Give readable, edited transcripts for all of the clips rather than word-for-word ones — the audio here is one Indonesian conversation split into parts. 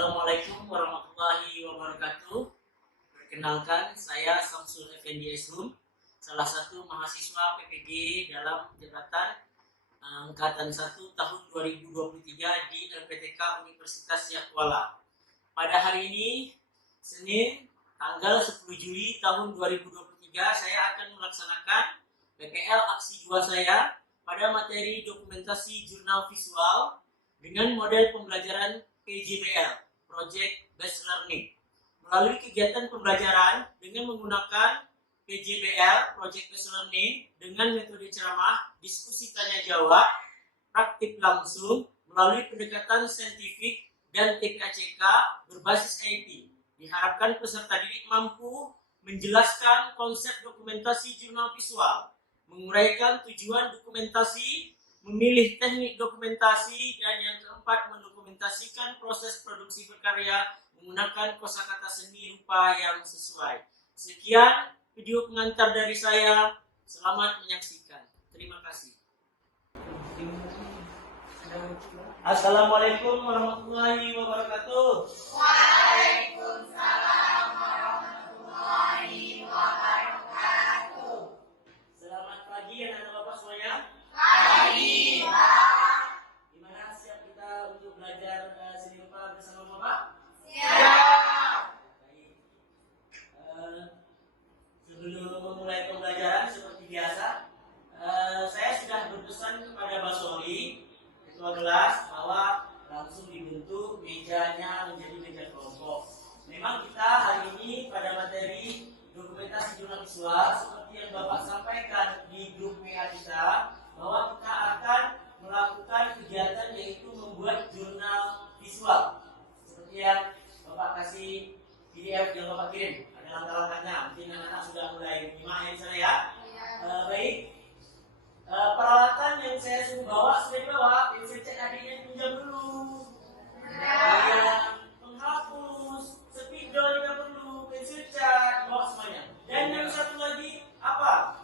Assalamualaikum warahmatullahi wabarakatuh. Perkenalkan, saya Samsul Effendi Eshum, salah satu mahasiswa PPG dalam jabatan Angkatan 1 tahun 2023 di LPTK Universitas Yahkuala. Pada hari ini, Senin, tanggal 10 Juli tahun 2023, saya akan melaksanakan PPL aksi 2 saya pada materi dokumentasi jurnal visual dengan model pembelajaran PJBL, Project Based Learning. Melalui kegiatan pembelajaran dengan menggunakan PJBL, Project Based Learning, dengan metode ceramah, diskusi tanya jawab, praktik langsung, melalui pendekatan saintifik dan TKCK berbasis IP. Diharapkan peserta didik mampu menjelaskan konsep dokumentasi jurnal visual, menguraikan tujuan dokumentasi, memilih teknik dokumentasi, dan yang keempat, mendokumentasikan proses produksi berkarya menggunakan kosakata seni rupa yang sesuai. Sekian video pengantar dari saya. Selamat menyaksikan. Terima kasih. Assalamualaikum warahmatullahi wabarakatuh. Waalaikumsalam warahmatullahi wabarakatuh. Selamat pagi anak-anak Bapak semuanya. Pagi, Pak. Gimana, siap kita untuk belajar seni rupa bersama Bapak? Siap. Baik. Sebelum memulai pembelajaran seperti biasa, saya sudah berpesan kepada Mbak Soli, ketua kelas, bahwa langsung dibentuk mejanya menjadi meja kelompok. Memang kita hari ini pada materi dokumentasi jurnal visual, seperti yang Bapak sampaikan di grup WA kita, bahwa kita akan melakukan kegiatan yaitu membuat jurnal visual. Seperti yang Bapak kasih PDF yang Bapak kirim, ada langkah-langkahnya. Mungkin anak-anak sudah mulai menyimak di sana ya. Baik. Peralatan yang saya suruh bawa sudah dibawa. Pensil cat adiknya pinjam dulu. Penghapus, spidol juga perlu, pensil cat dibawa semuanya. Dan yang satu lagi apa?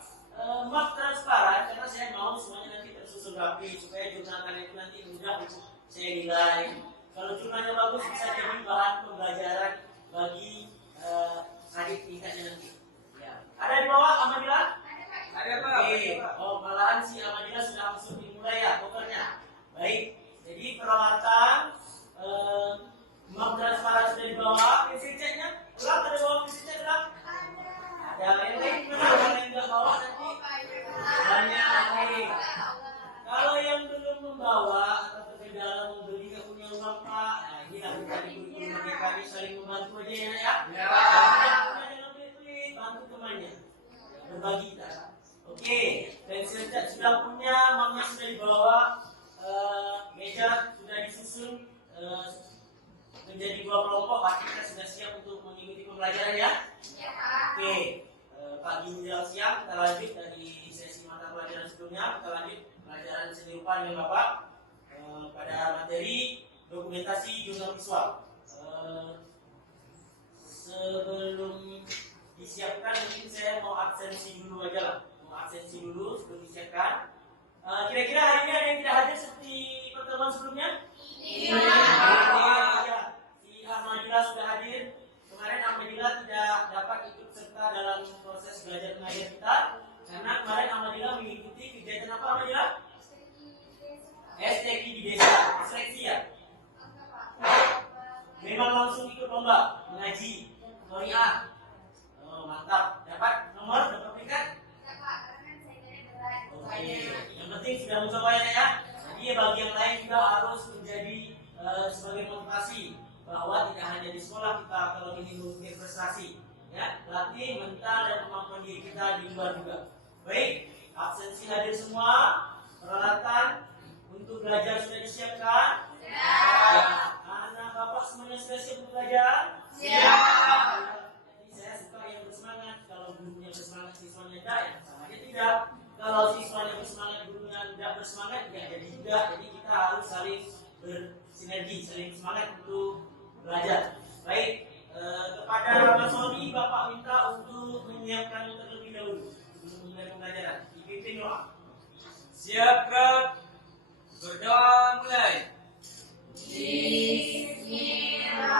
Map transparan, karena saya mau semuanya nanti tersusun rapi supaya jurnal kalian itu nanti mudah untuk saya nilai. Kalau jurnalnya bagus bisa jadi bahan pembelajaran bagi adik tingkatnya nanti. Ya. Ada di bawah Amadila? Ada, Pak. Oke. Oh, malahan si Amadila sudah langsung dimulai ya pokernya. Baik. Jadi peralatan map transparan sudah dibawa. Pensil catnya? Ulang, ada bawa pensil cat ulang? Ada yang lain mana? Kalau yang nggak bawa nanti banyak. Baik. Kalau yang belum membawa atau terkendala membeli nggak punya uang Pak, nah ini lah kita di guru mereka ini saling membantu aja ya. Jangan pelit-pelit, bantu temannya. Berbagi kita. Oke, pensil cat sudah punya, mapnya sudah dibawa, meja sudah disusun menjadi 2 kelompok. Pasti kita sudah siap untuk mengikuti pembelajaran ya. Oke, pagi menjelang siang kita lanjut dari sesi mata pelajaran sebelumnya. Kita lanjut pelajaran seni rupa dengan Bapak pada materi dokumentasi jurnal visual. Sebelum disiapkan mungkin saya mau absensi dulu aja lah. Absensi dulu sebelum disiapkan. Kira-kira hari ini ada yang tidak hadir seperti pertemuan sebelumnya? Iya. Ya. Si Ahmadillah sudah hadir. Kemarin Ahmadillah tidak dapat ikut serta dalam proses belajar mengajar kita karena kemarin Ahmadillah mengikuti kegiatan apa Ahmadillah? STQ di desa, seleksi ya? Memang langsung ikut lomba mengaji, Korea. Oh, mantap. Dapat nomor, dapat peringkat? Oke. Yang penting sudah mencoba ya. Jadi bagi yang lain juga harus menjadi sebagai motivasi bahwa tidak hanya di sekolah kita kalau ingin mengukir prestasi, ya, latih mental dan kemampuan diri kita di luar juga. Baik, absensi hadir semua, peralatan untuk belajar sudah disiapkan. Ya. Anak bapak semuanya sudah siap untuk belajar? Siap. Jadi saya suka yang bersemangat. Kalau gurunya bersemangat, siswanya tidak, ya sama aja tidak. Kalau siswanya bersemangat, gurunya tidak bersemangat, ya jadi juga. Jadi kita harus saling bersinergi, saling semangat untuk belajar. Baik, kepada Mas Sony, Bapak minta untuk menyiapkan terlebih dahulu sebelum mulai pembelajaran. Dipimpin doa. Siap, Kak. Berdoa mulai. Bismillah.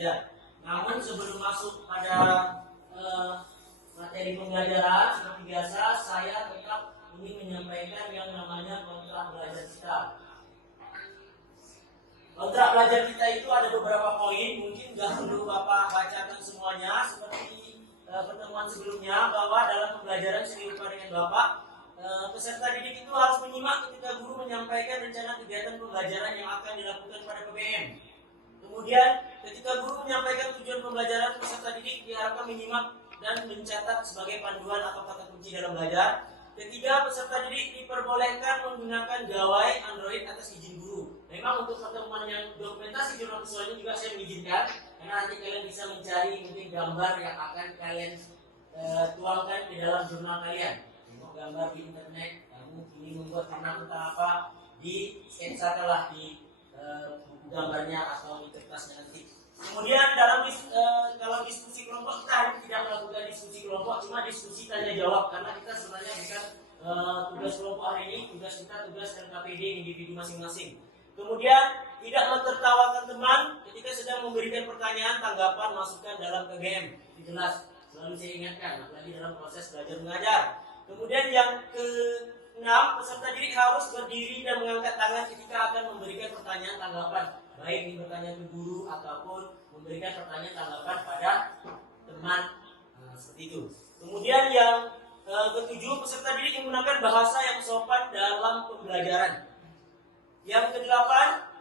belajar. Namun sebelum masuk pada materi pembelajaran seperti biasa, saya tetap ingin menyampaikan yang namanya kontrak belajar kita. Kontrak belajar kita itu ada beberapa poin, mungkin nggak perlu Bapak bacakan semuanya seperti pertemuan sebelumnya, bahwa dalam pembelajaran seni rupa dengan Bapak, peserta didik itu harus menyimak ketika guru menyampaikan rencana kegiatan pembelajaran yang akan dilakukan pada PBM. Kemudian ketika guru menyampaikan tujuan pembelajaran, peserta didik diharapkan menyimak dan mencatat sebagai panduan atau kata kunci dalam belajar. Ketiga, peserta didik diperbolehkan menggunakan gawai Android atas izin guru. Memang untuk pertemuan yang dokumentasi jurnal visualnya juga saya mengizinkan, karena nanti kalian bisa mencari mungkin gambar yang akan kalian tuangkan di dalam jurnal kalian. Tengok gambar di internet, kamu ingin membuat jurnal tentang apa, di sketsakanlah di buku gambarnya atau di kertasnya nanti. Kemudian dalam kalau diskusi kelompok, kita hari tidak melakukan diskusi kelompok, cuma diskusi tanya jawab, karena kita sebenarnya bukan tugas kelompok hari ini, tugas kita tugas LKPD individu masing-masing. Kemudian tidak mentertawakan teman ketika sedang memberikan pertanyaan, tanggapan, masukan dalam KGM. Itu jelas, selalu saya ingatkan, apalagi dalam proses belajar mengajar. Kemudian yang ke-6, peserta didik harus berdiri dan mengangkat tangan ketika akan memberikan pertanyaan tanggapan, baik ini bertanya ke guru ataupun memberikan pertanyaan tanggapan pada teman, seperti itu. Kemudian yang ke-7, peserta didik menggunakan bahasa yang sopan dalam pembelajaran. Yang ke-8,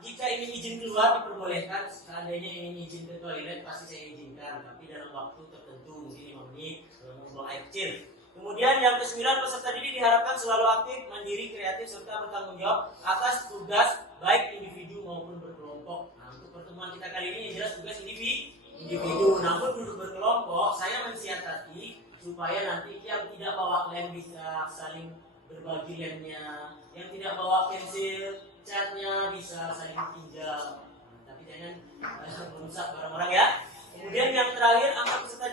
jika ingin izin keluar diperbolehkan. Seandainya ingin izin ke toilet pasti saya izinkan, tapi dalam waktu tertentu, mungkin 5 menit, membuang air kecil. Kemudian yang ke-9, peserta didik diharapkan selalu aktif, mandiri, kreatif, serta bertanggung jawab atas tugas baik individu maupun berkelompok. Nah, untuk pertemuan kita kali ini yang jelas tugas individu. Namun duduk berkelompok, saya mensiasati supaya nanti yang tidak bawa lem bisa saling berbagi lemnya, yang tidak bawa pensil catnya bisa saling pinjam, tapi jangan merusak barang-barang ya. Kemudian yang terakhir, antar peserta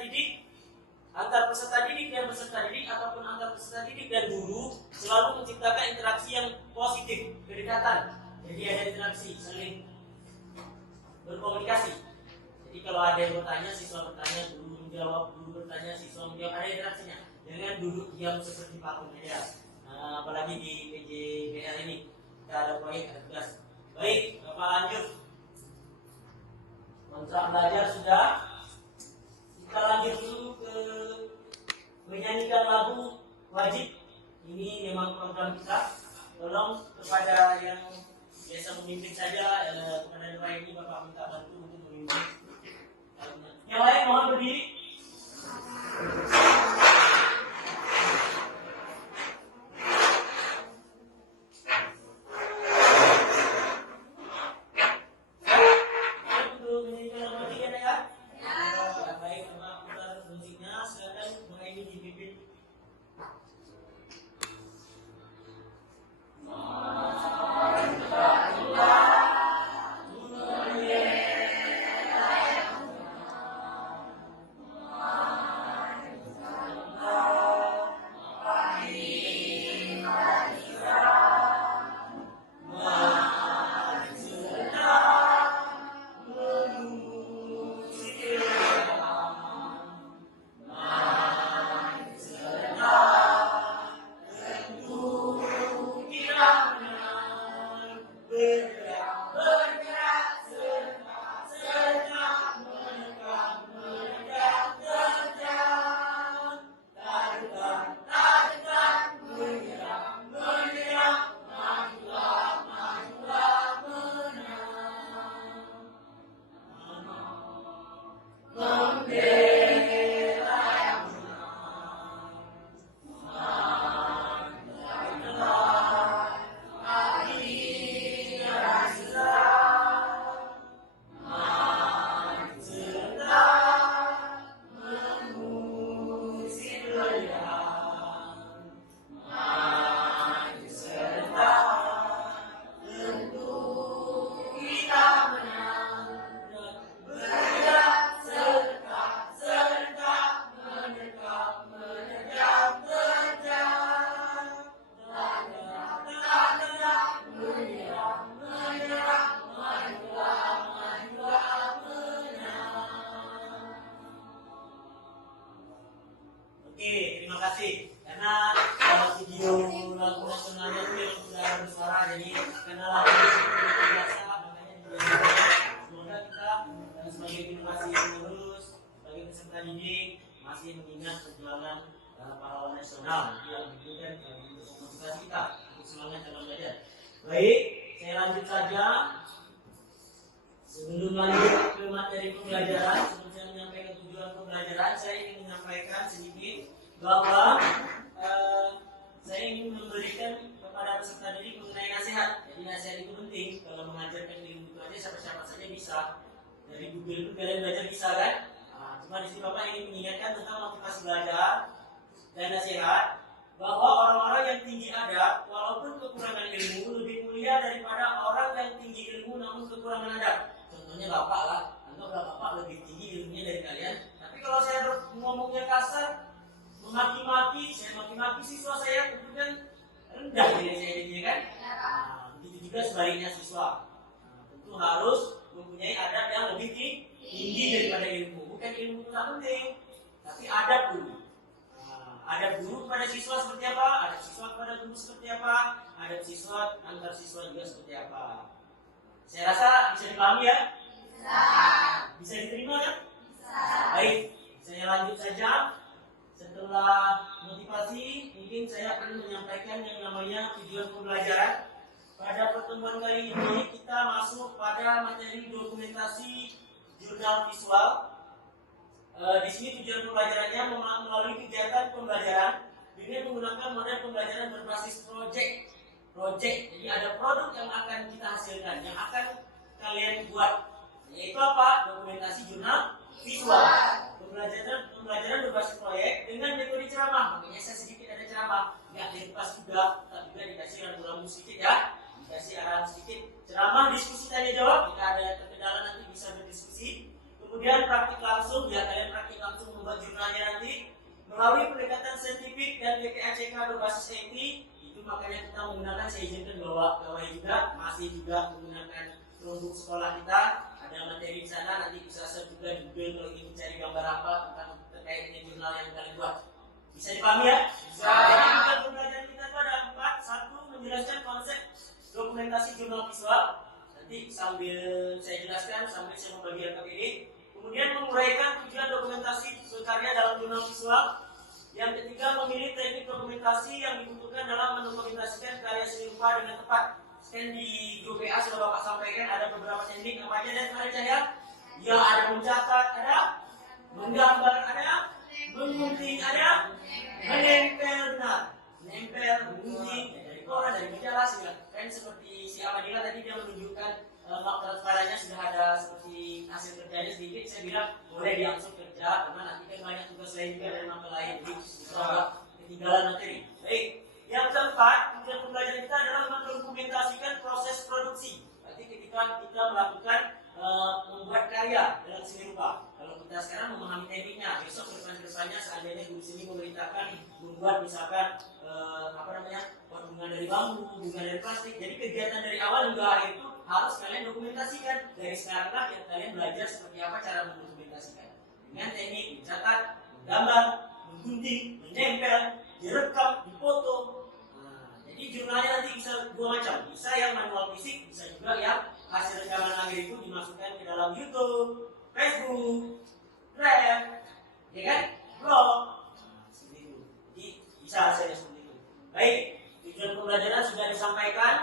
didik dan peserta didik ataupun antar peserta didik dan guru selalu menciptakan interaksi yang positif, kedekatan. Jadi ada interaksi, saling berkomunikasi. Jadi kalau ada yang bertanya, siswa bertanya, guru menjawab, guru bertanya, siswa menjawab, ada interaksinya. Jangan duduk diam seperti patung saja. Apalagi di PJBR ini kita ada proyek, ada tugas. Baik, Bapak lanjut. Kontrak belajar sudah. Kita lanjut dulu ke menyanyikan lagu wajib. Ini memang program kita. Tolong kepada yang biasa memimpin saja, kepada yang lain ini Bapak minta bantu untuk memimpin. Yang lain mohon berdiri. Oke, terima kasih. Karena video lagu nasionalnya itu yang sudah bersuara, jadi karena lagu itu biasa, makanya semoga kita sebagai generasi yang terus, sebagai peserta didik masih mengingat perjuangan pahlawan nasional yang diberikan untuk motivasi kita untuk semangat dalam belajar. Baik, saya lanjut saja. Sebelum lanjut ke materi pembelajaran, sebelum saya menyampaikan tujuan pembelajaran, saya ingin menyampaikan sedikit bahwa saya ingin memberikan kepada peserta didik mengenai nasihat. Jadi nasihat itu penting. Kalau mengajarkan ilmu itu aja siapa-siapa saja bisa. Dari Google itu kalian belajar bisa kan? Cuma di sini Bapak ingin mengingatkan tentang motivasi belajar dan nasihat bahwa orang-orang yang tinggi adab walaupun kekurangan ilmu lebih mulia daripada orang yang tinggi ilmu namun kekurangan adab. Contohnya Bapak lah, anggaplah Bapak lebih tinggi ilmunya dari kalian. Tapi kalau saya ngomongnya kasar, memaki-maki, saya maki-maki siswa saya kemudian rendah dari saya ini kan? Begitu juga sebaliknya siswa. Tentu harus mempunyai adab yang lebih tinggi daripada ilmu. Bukan ilmu itu tak penting, tapi adab dulu. Adab guru kepada siswa seperti apa? Adab siswa kepada guru seperti apa? Adab siswa antar siswa juga seperti apa? Saya rasa bisa dipahami ya? Bisa. Bisa diterima kan? Bisa. Baik, saya lanjut saja. Setelah motivasi, mungkin saya akan menyampaikan yang namanya tujuan pembelajaran. Pada pertemuan kali ini kita masuk pada materi dokumentasi jurnal visual. Di sini tujuan pembelajarannya melalui kegiatan pembelajaran dengan menggunakan model pembelajaran berbasis project. Jadi ada produk yang akan kita hasilkan, yang akan kalian buat, yaitu apa? Dokumentasi jurnal visual. Pembelajaran berbasis proyek dengan metode ceramah. Makanya saya sedikit ada ceramah, nggak dilepas juga, tapi juga dikasih rambu-rambu sedikit ya, dikasih arahan sedikit. Ceramah, diskusi, tanya jawab. Jika ada terkendala nanti bisa berdiskusi. Kemudian praktik langsung, ya kalian praktik langsung membuat jurnalnya nanti melalui pendekatan saintifik dan PPACK berbasis IT. Itu makanya kita menggunakan, saya izinkan bawa juga, masih juga menggunakan notebook sekolah kita. Ada materi di sana, nanti bisa search juga di Google kalau ingin mencari gambar apa tentang terkait dengan jurnal yang kalian buat. Bisa dipahami ya? Bisa. Tujuan pembelajaran kita itu ada 4. 1. Menjelaskan konsep dokumentasi jurnal visual. Nanti sambil saya jelaskan, sambil saya membagi LKPD. Kemudian menguraikan tujuan dokumentasi berkarya dalam jurnal visual. Yang ketiga, memilih teknik dokumentasi yang dibutuhkan dalam mendokumentasikan karya seni rupa dengan tepat. Scan di grup WA sudah Bapak sampaikan, ada beberapa teknik apa aja dan kalian cahaya. Ya, ada mencatat, ada menggambar, ada mengunting, ada menempel, benar. Menempel, mengunting, dari koran, dari majalah, kan seperti si Amadila tadi dia menunjukkan transparannya sudah ada seperti hasil kerjanya sedikit. Saya bilang boleh diangsur kerja karena nanti kan banyak tugas lain juga dari mata lain, jadi ketinggalan materi. Baik, yang keempat, tujuan pembelajaran kita adalah mendokumentasikan proses produksi. Berarti ketika kita melakukan membuat karya dalam seni rupa, kalau kita sekarang memahami tekniknya, besok depannya seandainya guru sini memerintahkan membuat misalkan pot bunga dari bambu, bunga dari plastik. Jadi kegiatan dari awal hingga akhir itu harus kalian dokumentasikan. Dari sekarang lah yang kalian belajar seperti apa cara mendokumentasikan dengan teknik mencatat, menggambar, menggunting, menempel, direkam, difoto. Jadi jurnalnya nanti bisa 2 macam, bisa yang manual fisik, bisa juga yang hasil rekaman akhir itu dimasukkan ke dalam YouTube, Facebook, Drive, ya kan, blog, seperti itu. Jadi bisa hasilnya seperti itu. Baik, tujuan pembelajaran sudah disampaikan.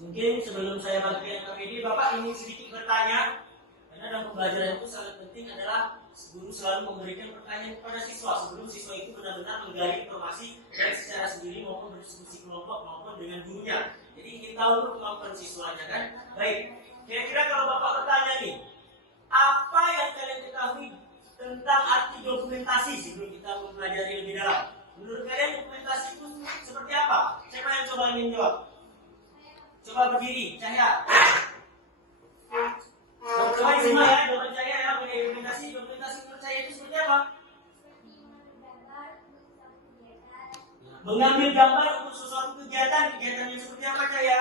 Mungkin sebelum saya bagikan ke ini, Bapak ingin sedikit bertanya, karena dalam pembelajaran itu sangat penting adalah guru selalu memberikan pertanyaan kepada siswa sebelum siswa itu benar-benar menggali informasi baik secara sendiri maupun berdiskusi kelompok maupun dengan gurunya. Jadi ingin tahu dulu kemampuan siswanya kan. Baik, kira-kira kalau Bapak bertanya nih, apa yang kalian ketahui tentang arti dokumentasi sebelum kita mempelajari lebih dalam? Menurut kalian dokumentasi itu seperti apa? Siapa yang coba ingin jawab? Coba berdiri, Cahya. Coba disimak ya, jawaban saya ya, dokumentasi menurut saya itu seperti apa? Mengambil gambar untuk sesuatu kegiatan yang seperti apa Cahya?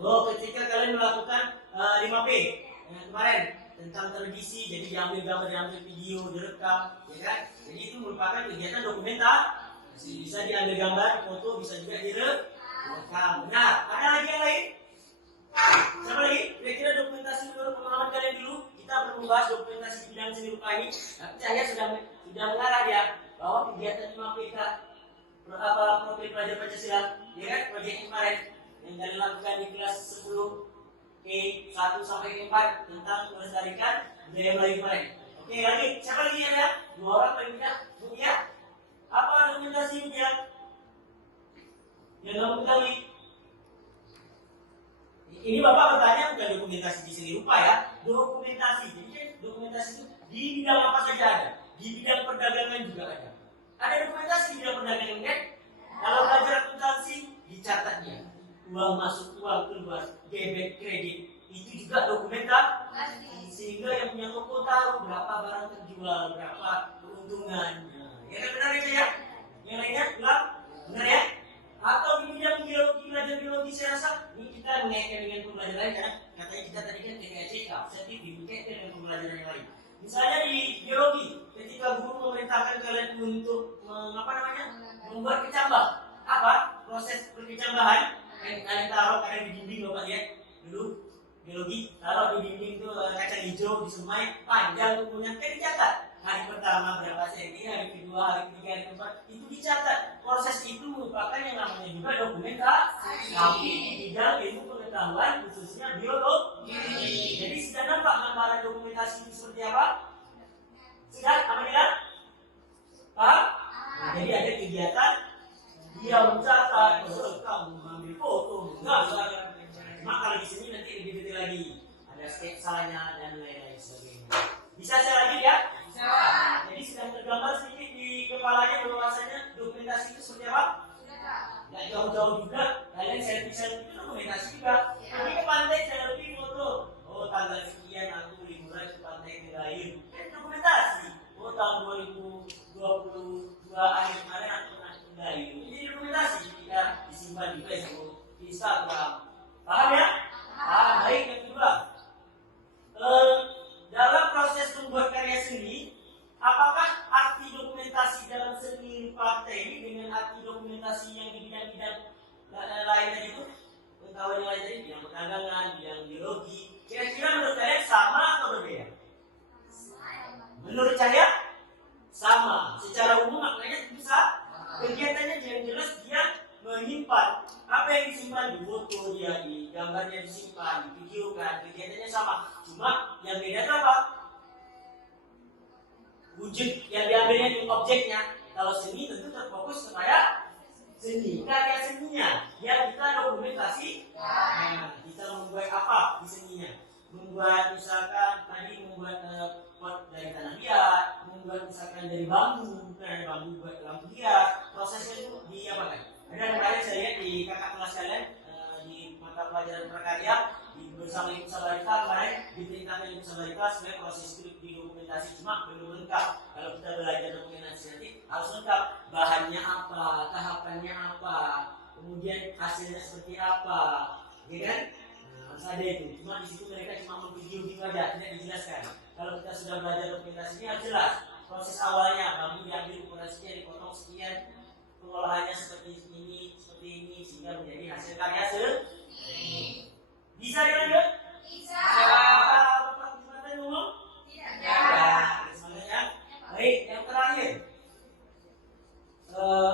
Oh, ketika kalian melakukan 5P kemarin, tentang tradisi, jadi diambil gambar, diambil video, direkam, ya kan? Jadi itu merupakan kegiatan dokumentasi. Bisa diambil gambar, foto, bisa juga direkam. Benar. Ada lagi yang lain? Siapa lagi? Kira-kira dokumentasi menurut pengalaman kalian dulu, kita belum membahas dokumentasi bidang seni rupa ini, tapi saya sudah mengarah ya bahwa kegiatan 5PK profil pelajar Pancasila, ya kan? Proyek kemarin yang kalian lakukan di kelas 10 E1 sampai E4 tentang melestarikan budaya Melayu kemarin. Oke, lanjut. Siapa lagi ada? 2 orang paling tidak. Bu ya? Apa dokumentasi Bu ya? Yang kamu ketahui? Ini Bapak bertanya bukan dokumentasi di seni rupa ya, dokumentasi. Jadi dokumentasi itu di bidang apa saja ada, di bidang perdagangan juga ada. Ada dokumentasi di bidang perdagangan kan? Kalau belajar akuntansi dicatatnya, uang masuk, uang keluar, debit, kredit, itu juga dokumentasi. Sehingga yang punya toko tahu berapa barang terjual, berapa keuntungannya. Ya kan benar itu ya? Yang lainnya ulang, benar ya? Atau di bidang biologi, belajar biologi saya rasa ini kita mengaitkan dengan pembelajaran karena katanya kita tadi kan TKCK, jadi dikaitkan dengan pembelajaran yang lain. Misalnya di biologi, ketika guru memerintahkan kalian untuk membuat kecambah, apa proses perkecambahan? Kalian taruh di dinding Bapak lihat dulu biologi, taruh di dinding itu kacang hijau disemai panjang umurnya kan dicatat. Hari pertama berapa senti, hari kedua, hari ketiga, hari keempat itu dicatat. Proses itu merupakan yang namanya juga dokumentasi. Tapi di bidang ilmu pengetahuan khususnya biologi. Jadi sudah nampak gambaran dokumentasi itu seperti apa? Sudah? Apa tidak? Paham? Nah, jadi ada kegiatan dia mencatat, merekam, mengambil foto, menggambar. Cuma kalau di sini nanti lebih detail lagi. Ada sketsanya dan lain-lain sebagainya. Bisa saya lanjut ya? Bisa. Jadi sudah tergambar sedikit di kepalanya bahwasanya dokumentasi itu seperti apa? Nggak jauh-jauh juga. Kalian selfie-selfie itu dokumentasi juga. Pergi ke pantai selfie foto. Oh tanggal sekian aku liburan ke pantai Kedayu. Itu dokumentasi. Oh tahun 2022 akhir kemarin aku ke Kedayu. Ini dokumentasi. Ya disimpan di Facebook, di Instagram. Paham ya? Paham. Baik, yang kedua. Dalam proses membuat karya seni, apakah arti dokumentasi dalam seni fakta ini dengan arti dokumentasi yang di bidang-bidang lainnya itu, pengetahuan yang lain tadi, bidang perdagangan, bidang biologi, kira-kira menurut kalian sama atau berbeda? Menurut saya sama. Secara umum maknanya bisa. Kegiatannya yang jelas dia menyimpan apa yang disimpan di foto dia, di gambarnya disimpan, di video kan, kegiatannya sama. Cuma yang beda apa? Wujud yang diambilnya di objeknya. Kalau seni tentu terfokus kepada seni, karya seninya. Ya kita dokumentasi. Nah, kita membuat apa di seninya? Membuat misalkan tadi membuat pot dari tanah liat, membuat misalkan dari bambu, buat lampu hias. Prosesnya itu di apa kan? Ada kemarin saya lihat di kakak kelas kalian di mata pelajaran prakarya bersama Ibu Sabarita kemarin diperintahkan Ibu Sabarita sebenarnya proses itu didokumentasi cuma belum lengkap. Kalau kita belajar dokumentasi nanti harus lengkap bahannya apa, tahapannya apa, kemudian hasilnya seperti apa, ya kan? Harus ada itu. Cuma di situ mereka cuma memvideo gitu aja, tidak dijelaskan. Kalau kita sudah belajar dokumentasi ini harus jelas proses awalnya, bambu diambil ukuran sekian, dipotong sekian, pengolahannya seperti ini, sehingga menjadi hasil karya seni. Bisa dilanjut? Bisa. Bapak kesempatan ngomong? Tidak. Semuanya. Baik, yang terakhir.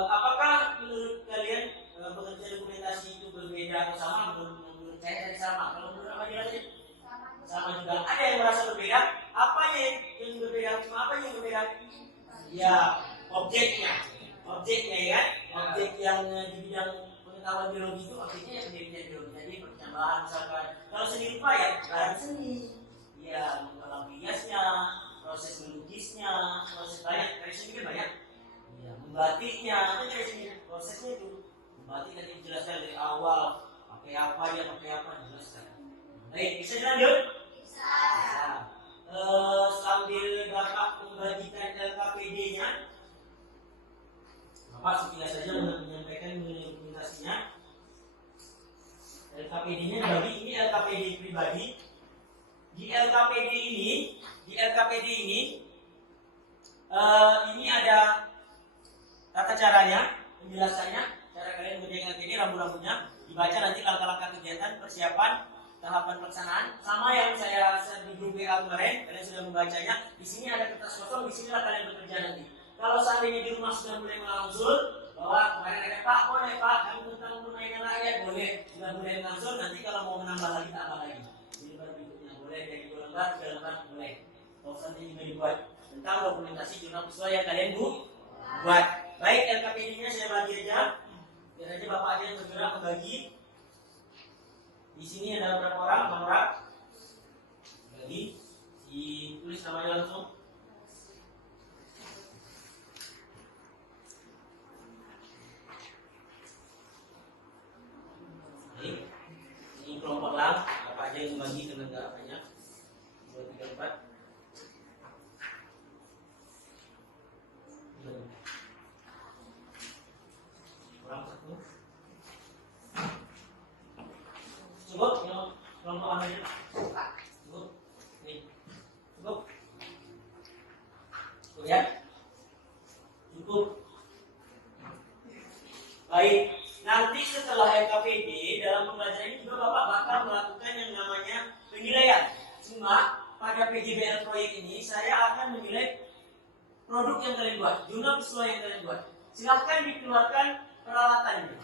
Apakah menurut kalian pengertian dokumentasi itu berbeda atau sama? Menurut saya tadi sama. Kalau menurut apa dia? Sama juga. Ada yang merasa berbeda? Apa yang berbeda? Cuma apa yang berbeda? Ya, objeknya ya, objek yang di bidang pengetahuan biologi itu objeknya yang di bidang biologi. Jadi pertambahan misalkan kalau seni rupa ya barang seni, ya lampu hiasnya, proses melukisnya, proses banyak, dari sini kan banyak, ya membatiknya, itu dari sini prosesnya itu membatik tadi dijelaskan dari awal pakai apa dijelaskan. Baik, bisa dilanjut? Bisa. Sambil Bapak membagikan LKPD-nya. Bapak sekilas saja menyampaikan dokumentasinya. LKPD-nya bagi ini LKPD pribadi. di LKPD ini ada tata caranya, penjelasannya, cara kalian mengerjakan LKPD, rambu-rambunya, dibaca nanti langkah-langkah kegiatan, persiapan, tahapan pelaksanaan, sama yang saya share di grup WA kemarin, kalian sudah membacanya. Di sini ada kertas kosong, di sinilah kalian bekerja nanti. Kalau seandainya di rumah sudah mulai mengangsur, bahwa kemarin ada Pak, boleh Pak, kami tentang permainan rakyat, boleh, sudah mulai mengangsur, nanti kalau mau menambah lagi, tambah lagi. Jadi berikutnya boleh dari 2 lembar, 3 lembar, boleh. Kalau nanti juga dibuat tentang dokumentasi jurnal siswa yang kalian buat. Baik, LKPD-nya saya bagi aja. Biar aja Bapak aja yang bergerak membagi. Di sini ada berapa orang? 6 orang. Bagi, ditulis namanya langsung. Baik, ini kelompok lang. Apa aja yang membagi tenaga banyak? 2, 3, 4. Kurang 1. Cukup yang kelompok aja. Cukup. Nih. Cukup. Cukup ya. Cukup. Baik. Nanti setelah LKPD dalam pembelajaran ini juga Bapak bakal melakukan yang namanya penilaian. Cuma pada PGBL proyek ini saya akan menilai produk yang kalian buat, jurnal siswa yang kalian buat. Silahkan dikeluarkan peralatannya.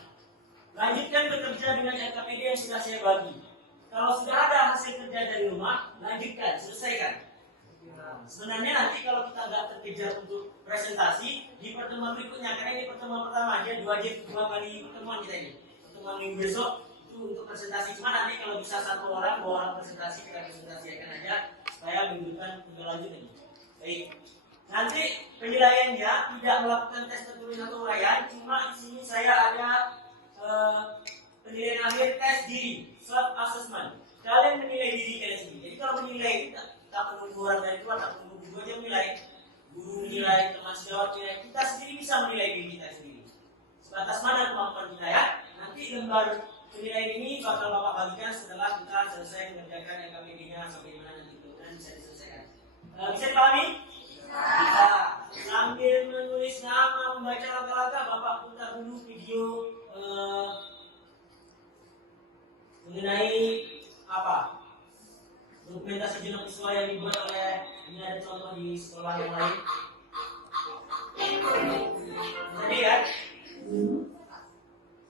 Lanjutkan bekerja dengan LKPD yang sudah saya bagi. Kalau sudah ada hasil kerja dari rumah, lanjutkan, selesaikan. Sebenarnya nanti kalau kita nggak terkejar untuk presentasi di pertemuan berikutnya, karena ini pertemuan pertama aja 2 kali pertemuan kita ini. Pertemuan minggu besok itu untuk presentasi. Cuma nanti kalau bisa 1 orang, 2 orang presentasi, kita presentasikan aja supaya minggukan tinggal lanjut ini. Baik. Nanti penilaiannya tidak melakukan tes tertulis atau uraian, cuma di sini saya ada penilaian akhir tes diri, self assessment. Kalian menilai diri kalian sendiri. Jadi kalau menilai tak menunggu orang dari luar, tak menunggu guru aja menilai, guru menilai, teman sejawat menilai, kita sendiri bisa menilai diri kita sendiri. Sebatas mana kemampuan kita ya? Nanti lembar penilaian ini bakal Bapak bagikan setelah kita selesai mengerjakan LKPD-nya sampai di mana nanti dan bisa diselesaikan. Bisa dipahami? Bisa. Sambil menulis nama, membaca langkah-langkah, Bapak putar dulu video mengenai apa? Dokumentasi jurnal siswa yang dibuat oleh, ini ada contoh di sekolah yang lain. Jadi ya,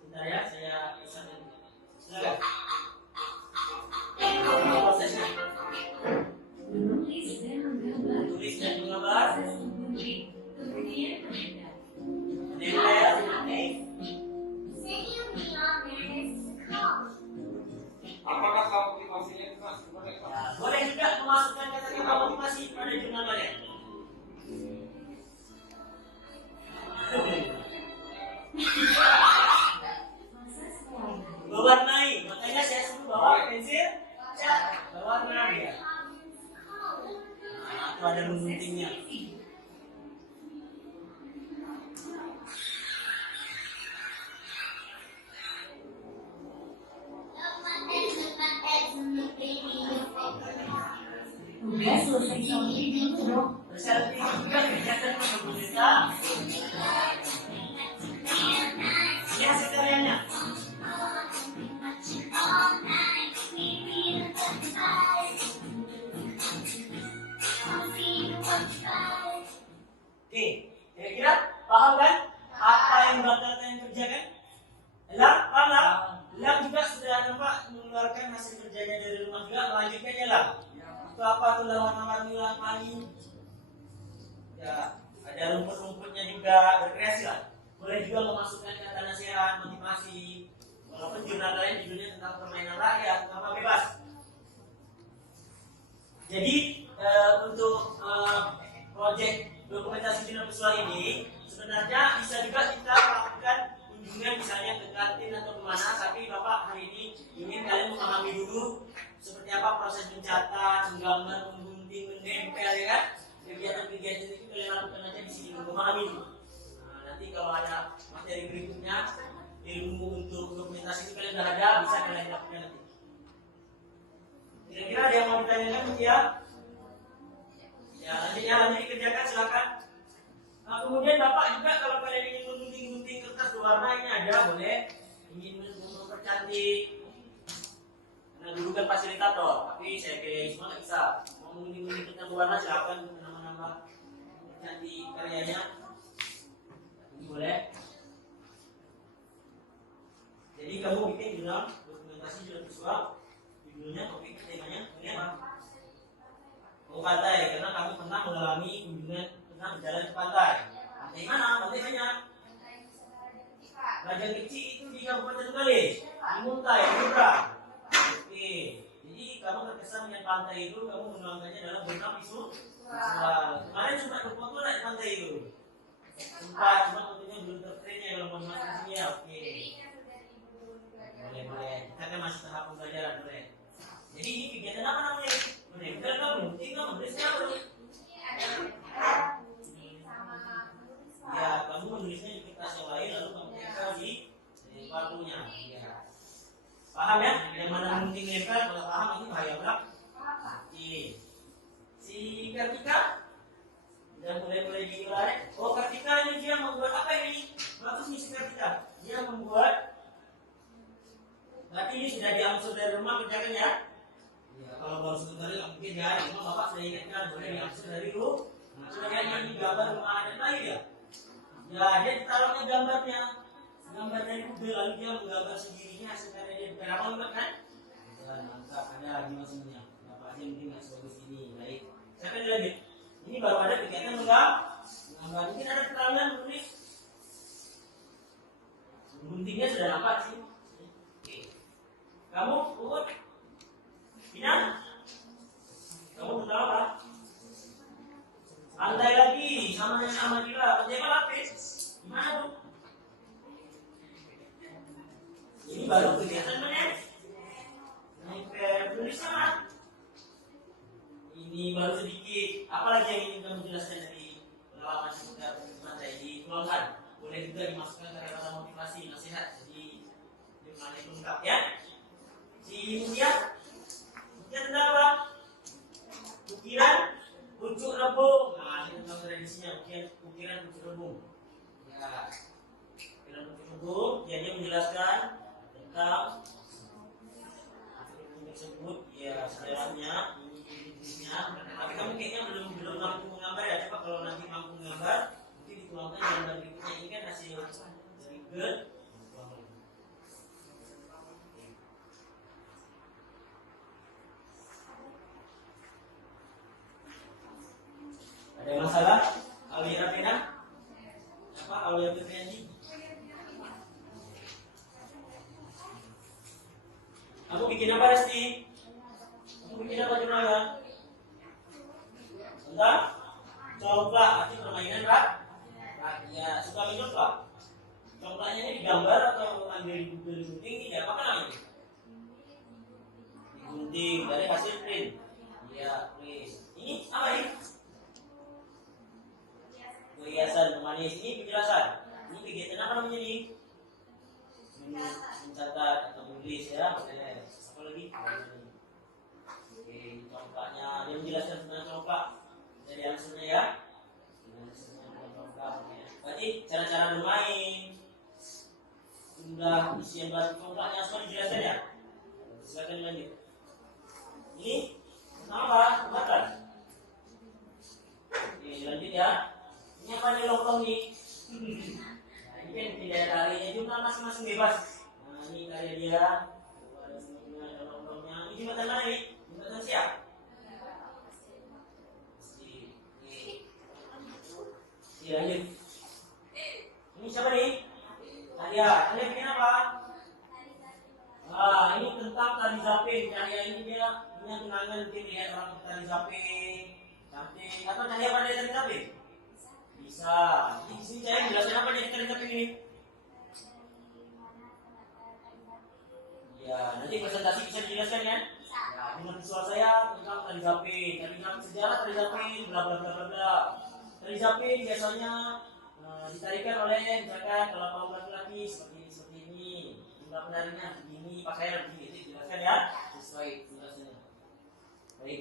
sebentar ya, saya pesan. Silakan. Prosesnya. Tulis dan menggambar. Apakah kamu motivasinya itu Mas? Boleh juga memasukkan kata-kata motivasi pada jurnal kalian. Mewarnai, makanya saya suruh bawa pensil cat, berwarna ya. Itu ada menguntingnya. Berselfie juga kegiatan pemerintah. Ya sekaliannya. Oke, kira-kira paham kan apa yang bakal kalian kerjakan? Elang, paham lah? Elang juga sudah nampak mengeluarkan hasil kerjanya dari rumah juga, melanjutkannya lah. Itu apa tuh warna-warni warna-warni? Ya, ada rumput-rumputnya juga, berkreasi lah. Boleh juga memasukkan kata nasihat, motivasi. Walaupun jurnal lain judulnya tentang permainan rakyat, apa bebas. Jadi untuk proyek dokumentasi jurnal visual ini sebenarnya bisa juga kita lakukan kunjungan misalnya ke kantin atau kemana, tapi Bapak hari ini ingin kalian memahami dulu seperti apa proses mencatat, menggambar, menggunting, menempel ya kan. Kegiatan-kegiatan itu kalian lakukan aja di sini, memahami dulu. Nah, nanti kalau ada materi berikutnya, ilmu untuk dokumentasi itu kalian sudah ada, bisa kalian lakukan nanti. Kira-kira ada yang mau mau ditanyakan ya? Ya, lanjut dikerjakan silakan. Nah, kemudian Bapak juga kalau kalian ingin gunting-gunting kertas berwarna ini ada, boleh. Ingin mempercantik. Nah, dulu kan fasilitator, tapi saya kira semua nggak bisa. Mau gunting-gunting kertas berwarna silakan menambah percantik karyanya. Ini boleh. Jadi kamu bikin jurnal dokumentasi jurnal visual, judulnya, topik, temanya, ini apa? Oh, pantai, karena kamu pernah mengalami kunjungan, pernah berjalan ke pantai. Pantai mana? Pantai banyak. Lajang Kecil itu di Kabupaten Bali, di Muntai, di Nyebrang. Oke, jadi kamu terkesan dengan pantai itu, kamu menuangkannya dalam jurnal visual. Kemarin sempat berfoto di pantai itu. Sempat, cuma fotonya belum terprintnya kalau mau masuk sini ya. Oke. Boleh. Kita kan masih tahap pembelajaran, boleh. Jadi ini kegiatan apa namanya? Menempel kamu, tinggal menulisnya apa? Ya, kamu menulisnya di kertas yang lain lalu kamu tempel di pakunya. Ya. Paham ya? Yang mana gunting nempel, kalau paham ini bahaya berat. Oke. Si Kartika dan mulai dimulai. Oh, Kartika ini dia membuat apa ini? Bagus nih si Kartika. Dia membuat. Berarti ini sudah diangsur dari rumah kerjakan ya? Ya, kalau baru sebentar nggak mungkin ya. Cuma Bapak sudah ingatkan boleh diangsur dari rumah. Nah, sudah ini gambar rumah adat lagi ya? Ya, dia ditaruhnya gambarnya. Gambar dari Google lalu dia menggambar sendirinya hasil karya dia. Bukan apa enggak kan? Dan mantap ada lagi maksudnya. Bapak aja mungkin nggak sebagus ini. Baik. Saya akan lanjut. Ini baru ada kegiatan menggambar. Mungkin ada keterangan menulis. Guntingnya sudah nampak sih. Oke. Kamu urut. Pina? Kamu tahu apa? Pantai lagi sama yang sama gila. Pantai lapis. Gimana bu? Ini baru kegiatan mana? Tulisnya mana? Ini baru sedikit. Apalagi yang ingin kamu jelaskan dari pengalaman kita pantai dituangkan? Boleh juga dimasukkan ke kata motivasi, nasihat. Jadi dimana itu lengkap ya? Si Mutia tentang apa? Ukiran pucuk rebung. Nah, ini tentang tradisinya ukiran pucuk rebung. Ya, ukiran pucuk rebung. Dia menjelaskan tentang tersebut. Ya, sejarahnya, ini. Tapi kamu kayaknya belum mampu menggambar ya. Coba kalau nanti mampu menggambar, nanti dituangkan gambar berikutnya. Ini kan hasil dari Google. Ada masalah? Aulia Pena? Apa Aulia Pena ini? Kamu bikin apa Resti? Kamu bikin apa jurnalnya? Bentar? Coklat, arti permainan Pak? Ya, suka minum Pak? Coklatnya ini digambar atau ambil di Google gunting? Tidak, apa namanya? Digunting dari hasil print. Ya, please. Ini apa ini? Perhiasan pemanis. Ini penjelasan. Ini kegiatan apa namanya nih? Mencatat atau menulis ya. Apa lagi? Oke, coklatnya. Dia menjelaskan tentang coklat. Jadi answernya ya. Berarti cara-cara bermain. Sudah isian bahan coklatnya semua dijelaskan ya. Silakan lanjut. Ini apa? Makan. Oke, lanjut ya. Ini apa nih lontong nih? Nah, ini kan tidak ada talinya juga masing-masing bebas. Nah, ini karya dia. Ada semuanya, ada lontongnya. Ini jembatan mana nih? Jembatan siap? Lanjut. Ini siapa nih? Arya. Arya bikin apa? Ini tentang tari zapin. Arya ini dia punya kenangan mungkin lihat orang tari zapin. Cantik. Atau Arya pandai tari zapin? Bisa. Di sini saya jelasin apa nih tari zapin ini? Ya, nanti presentasi bisa dijelaskan kan? Ya, dengan visual saya tentang tari zapin, tentang sejarah tari zapin, bla bla bla bla bla. Tari zapin biasanya ditarikan oleh misalkan kalau kaum laki-laki seperti ini, jumlah penarinya begini, pakaian begini, itu dijelaskan ya sesuai tugasnya. Baik.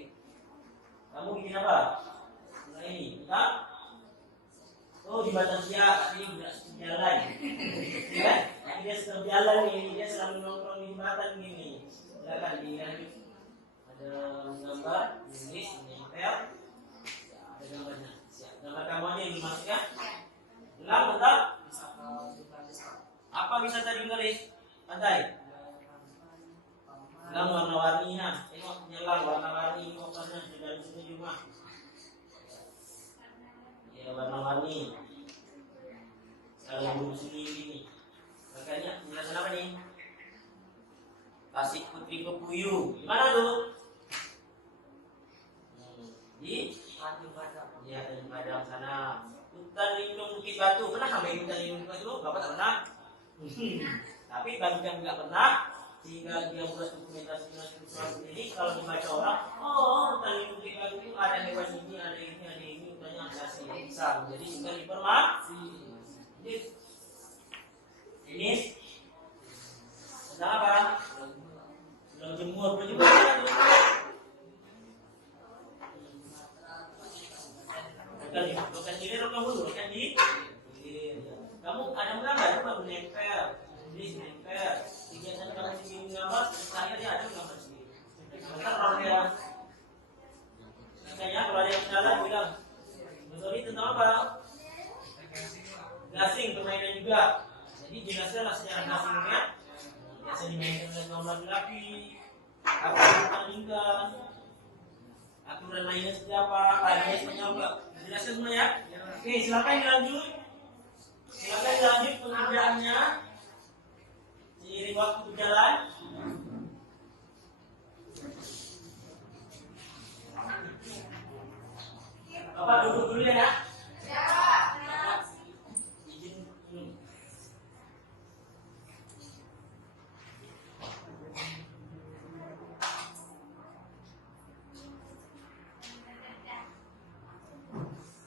warna-warni. Nah, tengok penyelang warna-warni warna dari sini cuma. Ya, warna-warni. Kalau dulu sendiri nih. Makanya penjelasan apa nih? Tasik Putri Kepuyu. Gimana tuh? Di ya, di Padang sana. Hutan lindung Bukit Batu. Pernah sampai hutan lindung Bukit Batu? Bapak tak pernah. Tapi bagi yang nggak pernah, sehingga dia buat dokumentasi ini, kalau dibaca orang, oh hutan lindung Bukit Batu itu ada hewan ini, ada ini, hutannya asli besar. Jadi juga informasi. Ini tentang apa? Belum jemur, bukan ini rekam dulu, kan di kamu ada gambar itu baru nempel, tulis nempel. Kegiatan kalau sini gambar, saya dia ada gambar sendiri. Sebentar kalau dia, makanya kalau ada yang salah bilang, betul itu tentang apa? Gasing permainan juga. Jadi jelaslah secara gasingnya. Biasa dimainkan oleh kaum laki-laki. Apa yang pertandingan? Aturan mainnya seperti apa? Lainnya seperti apa? Jelaskan semua ya. Oke, silakan dilanjut. Silakan dilanjut pengerjaannya. Seiring waktu berjalan. Bapak duduk dulu ya.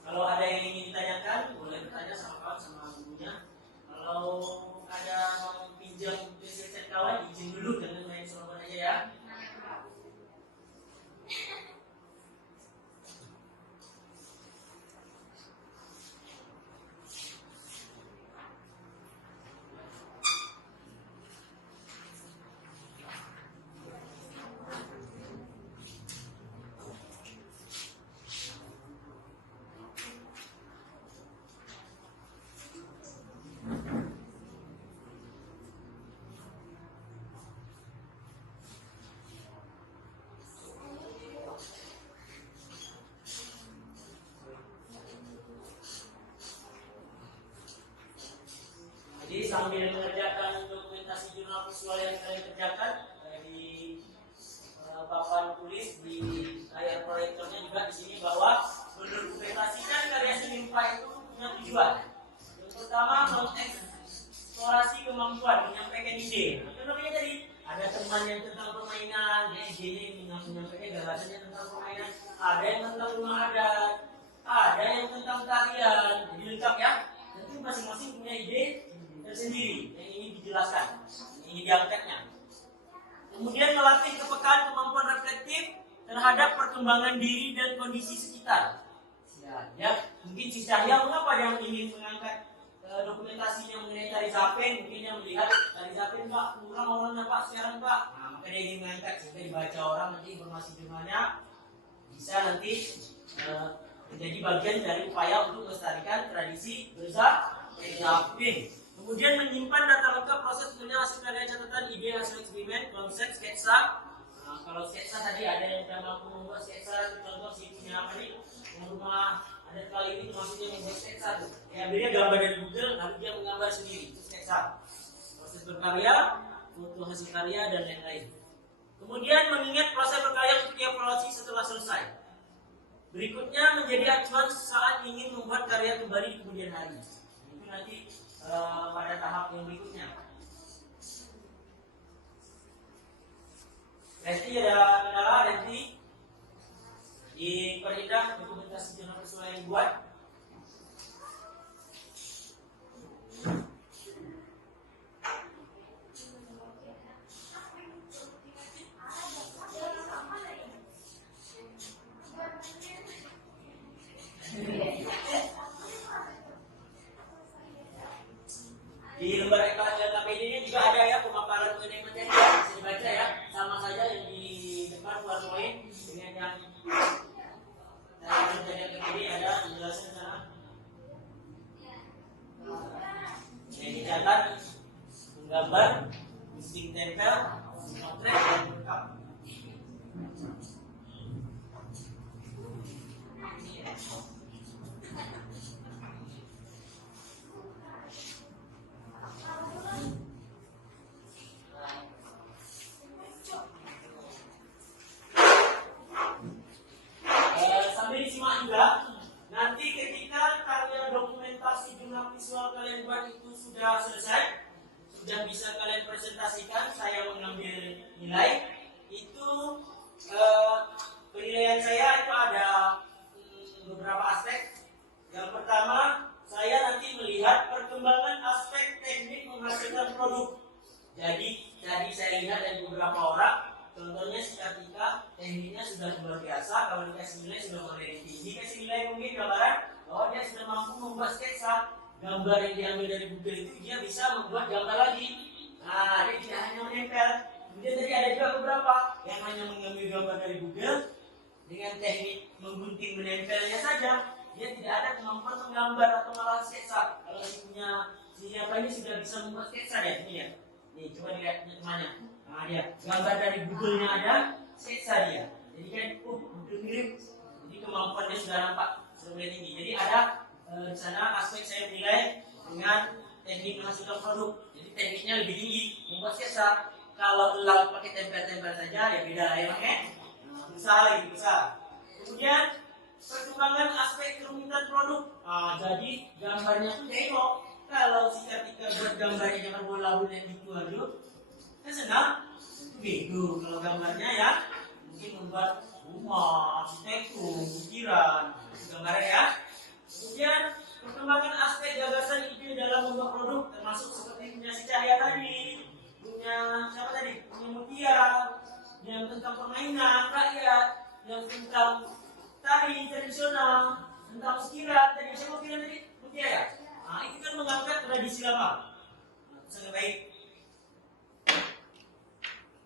Kalau ada yang ingin ditanyakan, boleh bertanya sama kawan sama gurunya. Kalau ada mau pinjam PC kawan, izin dulu jangan main selokan aja ya. Jadi sambil mengerjakan dokumentasi jurnal visual yang kalian kerjakan di papan tulis di layar proyektornya juga di sini bahwa mendokumentasikan karya seni rupa itu punya tujuan. Yang pertama mengeksplorasi kemampuan menyampaikan ide. Contohnya tadi ada teman yang tentang permainan, idenya menyampaikan gagasannya tentang permainan. Ada yang tentang rumah adat, ada yang tentang tarian. Jadi lengkap ya. Jadi masing-masing punya ide tersendiri yang ingin dijelaskan, yang ingin diangkatnya. Kemudian melatih kepekaan kemampuan reflektif terhadap perkembangan diri dan kondisi sekitar. Ya, mungkin si Cahya mengapa yang ingin mengangkat dokumentasinya mengenai tari Zapin, mungkin yang melihat tari Zapin Pak, kurang orangnya Pak sekarang Pak. Nah, maka dia ingin mengangkat sehingga dibaca orang nanti informasi jurnalnya bisa nanti menjadi bagian dari upaya untuk melestarikan tradisi berzapin. Kemudian menyimpan data lengkap proses penilaian hasil karya catatan, ide, hasil eksperimen, konsep, sketsa. Nah, kalau sketsa tadi ada yang sudah mampu membuat sketsa, contoh si punya apa nih? Rumah adat kali ini maksudnya membuat sketsa tuh. Ya, beliau gambar dari Google, lalu dia menggambar sendiri, itu sketsa. Proses berkarya, foto hasil karya dan lain-lain. Kemudian mengingat proses berkarya untuk dievaluasi setelah selesai. Berikutnya menjadi acuan saat ingin membuat karya kembali di kemudian hari. Itu nanti pada tahap yang berikutnya. Resti ada kendala, Resti diperindah dokumentasi jurnal visual yang dibuat. Di lembar LKPD-nya juga ada ya pemaparan mengenai materi, bisa dibaca ya, sama saja yang di depan PowerPoint dengan yang dari LKPD ada penjelasan produk. Jadi saya lihat dari beberapa orang, contohnya ketika tekniknya sudah luar biasa, kalau dikasih nilai sudah mulai tinggi, dikasih nilai mungkin gambaran bahwa dia sudah mampu membuat sketsa. Gambar yang diambil dari Google itu dia bisa membuat gambar lagi. Nah, dia tidak hanya menempel. Kemudian tadi ada juga beberapa yang hanya mengambil gambar dari Google dengan teknik menggunting menempelnya saja. Dia tidak ada kemampuan menggambar atau malah sketsa. Kalau siapa ini sudah bisa membuat sketsa ya, ini ya. Nih, coba dilihat temannya. Nah, dia gambar dari Google-nya ada, sketsa dia. Jadi kan, mirip. Jadi kemampuannya sudah nampak sudah mulai tinggi. Jadi ada di sana aspek saya menilai dengan teknik menghasilkan produk. Jadi tekniknya lebih tinggi, membuat sketsa. Kalau elang pakai tempel-tempel saja ya beda ya pakai. Berusaha lagi berusaha. Kemudian perkembangan aspek kerumitan produk. Jadi gambarnya pun tengok. Kalau si ketika buat gambarnya jangan bola-bola gitu aja, kan senang. Begitu kalau gambarnya ya mungkin membuat rumah, arsitektur, ukiran, gambarnya ya. Kemudian perkembangan aspek gagasan ide dalam membuat produk termasuk seperti punya si Cahaya tadi, punya siapa tadi, punya Mutia, yang tentang permainan rakyat, yang tentang tari tradisional, tentang ukiran tadi siapa ukiran tadi, Mutia ya. Nah, itu kan mengangkat tradisi lama. Sangat baik.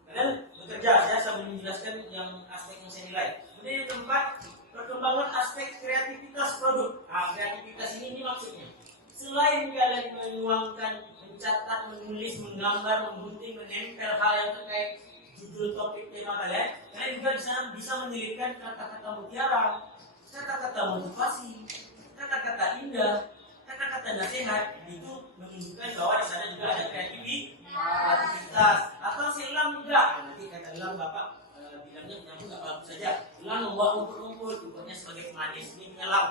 Kalian bekerja, saya sambil menjelaskan yang aspek yang saya nilai. Kemudian yang keempat, perkembangan aspek kreativitas produk. Kreativitas ini maksudnya. Selain kalian menuangkan, mencatat, menulis, menggambar, menggunting, menempel hal yang terkait judul topik tema kalian juga di sana bisa menyelipkan kata-kata mutiara, kata-kata motivasi, kata-kata indah, kata-kata nasihat. Itu menunjukkan bahwa di sana juga ada kreativitas. Atau silam juga. Nanti kata Elang Bapak bilangnya nyambung nggak bagus saja. Elang membuat rumput-rumput, rumputnya sebagai pemanis. Ini menyelam,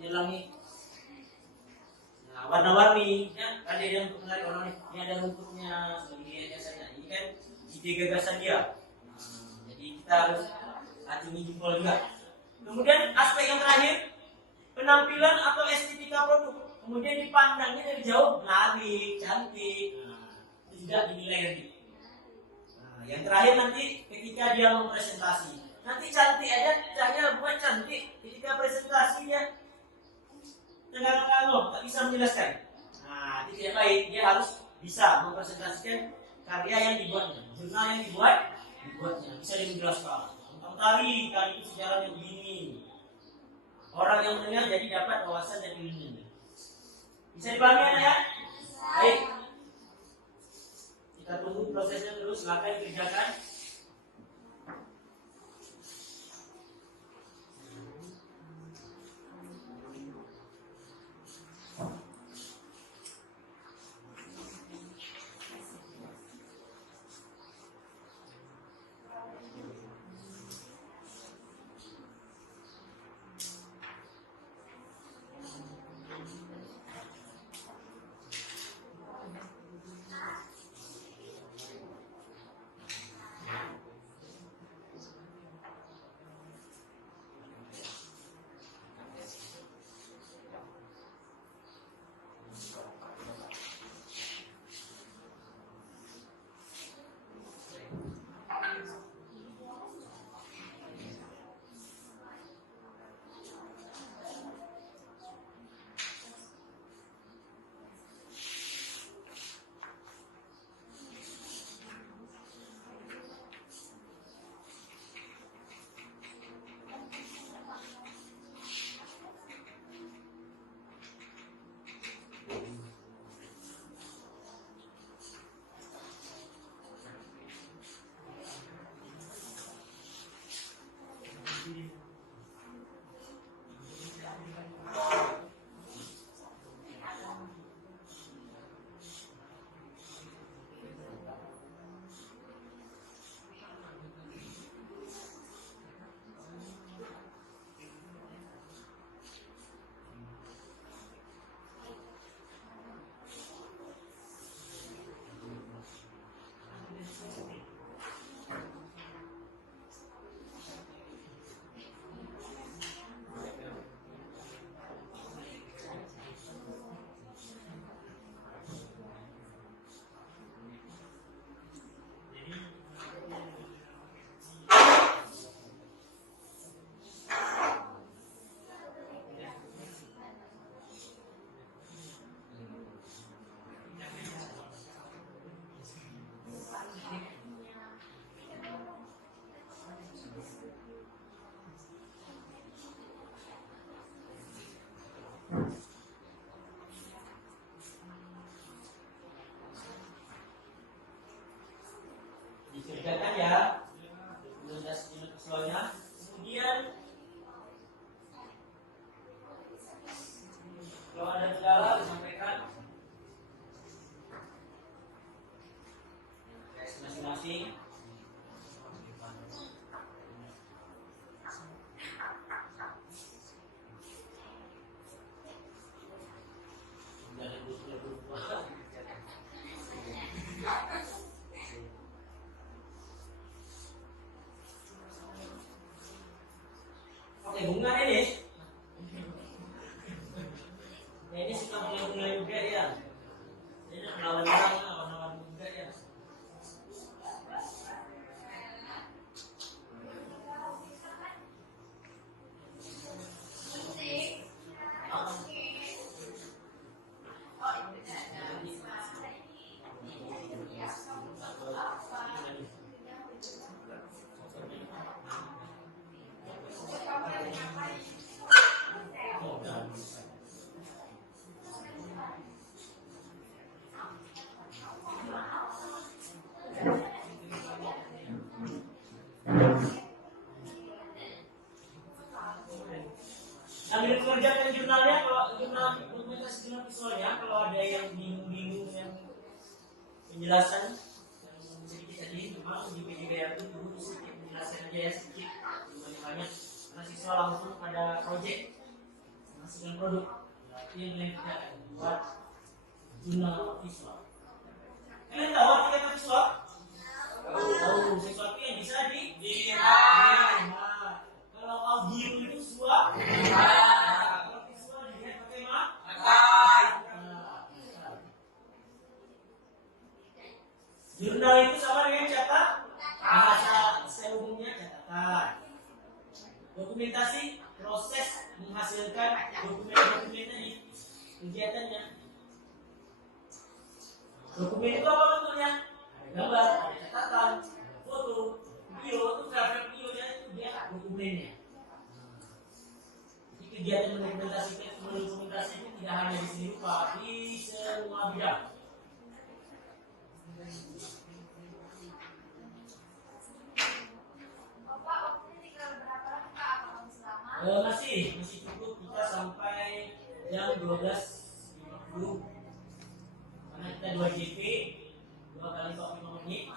menyelangi. Nah, warna-warni, ya, ada yang untuk menarik warna ini. Ini ada rumputnya sebagai biasanya. Ini kan ide gagasan dia. Jadi kita harus acungi jempol juga. Kemudian aspek yang terakhir, penampilan atau estetika produk. Kemudian dipandangnya dari jauh menarik, cantik. Itu juga dinilai nanti. Yang terakhir nanti ketika dia mempresentasi. Nanti cantik aja, caranya buat cantik. Ketika presentasi dia tengah-tengah tak bisa menjelaskan. Nah, itu tidak baik. Dia harus bisa mempresentasikan karya yang dibuatnya, jurnal yang dibuatnya. Bisa dia menjelaskan tentang tari itu sejarahnya begini. Orang yang mendengar jadi dapat wawasan dan ilmunya. Bisa dipahami ya? Baik. Kita tunggu prosesnya terus, silakan kerjakan. pakai bunga ini. Nah, ini suka pakai bunga juga ya. Ini lawan orang, lawan juga ya. Sambil mengerjakan jurnalnya, kalau jurnal dokumentasi jurnal visualnya, kalau ada yang bingung-bingung yang penjelasan yang sedikit tadi, memang di PPG itu dulu sedikit penjelasan aja ya, sedikit banyak karena siswa langsung pada project menghasilkan produk. Itu yang kalian kerjakan buat jurnal visual. Kalian tahu arti kata visual? Tahu, sesuatu yang bisa dilihat. Kalau audio itu suara. Kalau visual dilihat pakai mata. Jurnal itu sama dengan catat. Bahasa seumumnya catatan. Dokumentasi proses menghasilkan dokumen-dokumen tadi, kegiatannya. Dokumen itu apa bentuknya? Ada gambar, ada catatan, foto, video, itu grafik videonya itu dia dokumennya. Jadi kegiatan mendokumentasi itu tidak hanya di seni rupa, di semua bidang. Masih cukup kita sampai jam 12.50 karena kita 2 JP 2 kali 45 menit.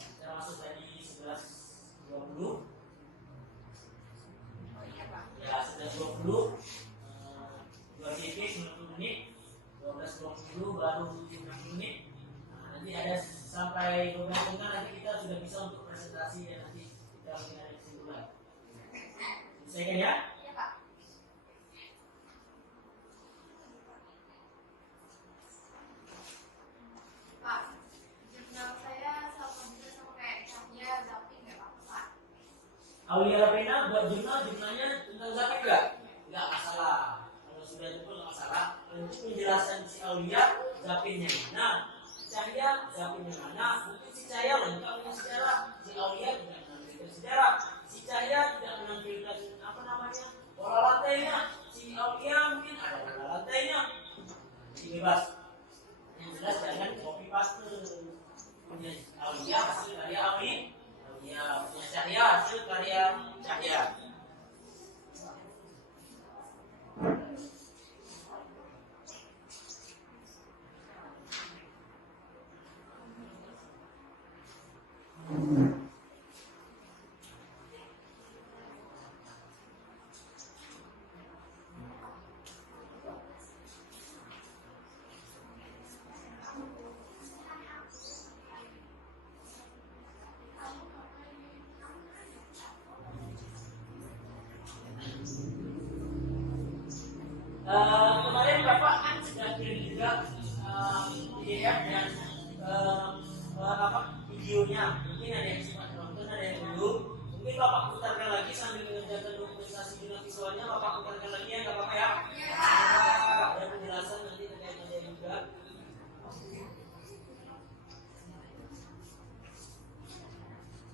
Kita masuk tadi 11.20 ya, 11.20 2 JP 90 menit, 12.20 baru 50 menit. Nanti ada sampai 12 nanti kita sudah bisa untuk presentasi dan nanti kita mungkin ada kesimpulan. Selesai ya? Iya, Pak. Pak, jurnal saya sama kayak Cahya Zapin nggak apa-apa, Pak? Aulia Rapena buat jurnalnya tentang Zapin nggak? Nggak masalah. Kalau sudah itu nggak masalah. Untuk penjelasan si Aulia Zapinnya mana, Cahya Zapinnya mana, mungkin si Cahya lengkap dengan sejarah, si Aulia tidak menampilkan sejarah, si Cahya tidak menampilkan pola lantainya, si Aulia mungkin ada pola lantainya. Jadi bebas. Yang jelas jangan copy paste. Punya Aulia hasil karya Aulia, punya Cahya hasil karya Cahya. Kemarin Bapak kan sudah kirim juga PDF dan videonya. Mungkin ada yang sempat nonton, ada yang belum. Mungkin Bapak putarkan lagi sambil mengerjakan dokumentasi jurnal visualnya. Bapak putarkan lagi ya, nggak apa-apa ya? Ada penjelasan nanti terkait ada juga.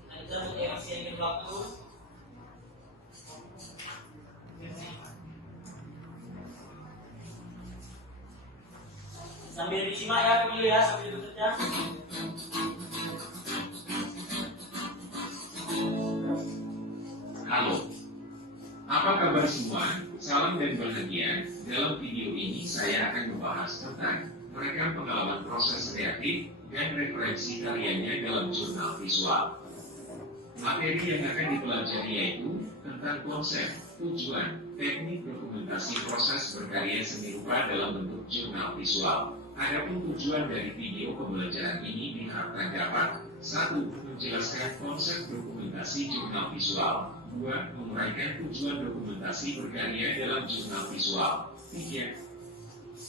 Nah, kita mau efisien waktu. Sambil disimak ya dulu ya, sambil bekerja. Halo, apa kabar semua? Salam dan bahagia. Dalam video ini saya akan membahas tentang merekam pengalaman proses kreatif dan referensi karyanya dalam jurnal visual. Materi yang akan dipelajari yaitu tentang konsep, tujuan, teknik dokumentasi proses berkarya seni rupa dalam bentuk jurnal visual. Adapun tujuan dari video pembelajaran ini diharapkan dapat 1. Menjelaskan konsep dokumentasi dokumentasi jurnal visual. 2. Menguraikan tujuan dokumentasi berkarya dalam jurnal visual. 3.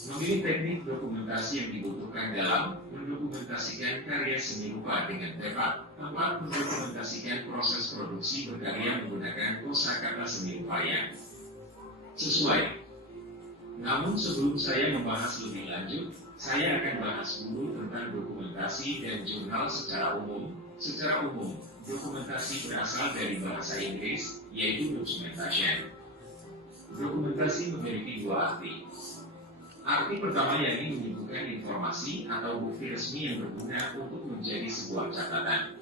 Memilih teknik dokumentasi yang dibutuhkan dalam mendokumentasikan karya seni rupa dengan tepat. 4. Mendokumentasikan proses produksi berkarya menggunakan kosakata seni rupa yang sesuai. Namun sebelum saya membahas lebih lanjut, saya akan bahas dulu tentang dokumentasi dan jurnal secara umum. Secara umum, dokumentasi berasal dari bahasa Inggris, yaitu documentation. Dokumentasi memiliki dua arti. Arti pertama yakni menyebutkan informasi atau bukti resmi yang berguna untuk menjadi sebuah catatan.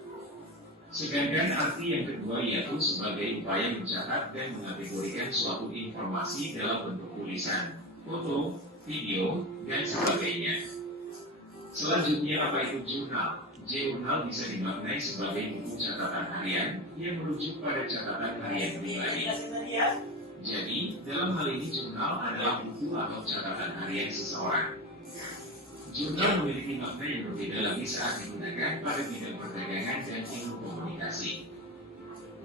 Sedangkan arti yang kedua yaitu sebagai upaya mencatat dan mengategorikan suatu informasi dalam bentuk tulisan, foto, video, dan sebagainya. Selanjutnya, apa itu jurnal? Jurnal bisa dimaknai sebagai buku catatan harian yang merujuk pada catatan harian pribadi. Jadi, dalam hal ini jurnal adalah buku atau catatan harian seseorang. Jurnal memiliki makna yang berbeda lagi saat digunakan pada bidang perdagangan dan ilmu komunikasi.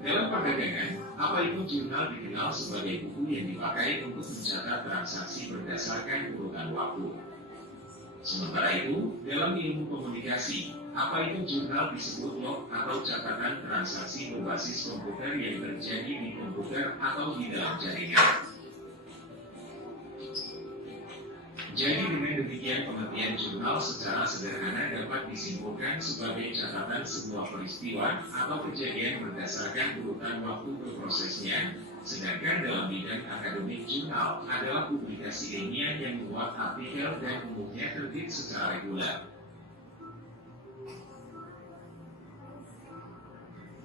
Dalam perdagangan, apa itu jurnal dikenal sebagai buku yang dipakai untuk mencatat transaksi berdasarkan urutan waktu. Sementara itu, dalam ilmu komunikasi, apa itu jurnal disebut log atau catatan transaksi berbasis komputer yang terjadi di komputer atau di dalam jaringan. Jadi dengan demikian pengertian jurnal secara sederhana dapat disimpulkan sebagai catatan sebuah peristiwa atau kejadian berdasarkan urutan waktu berprosesnya. Sedangkan dalam bidang akademik jurnal adalah publikasi ilmiah yang membuat artikel dan umumnya terbit secara reguler.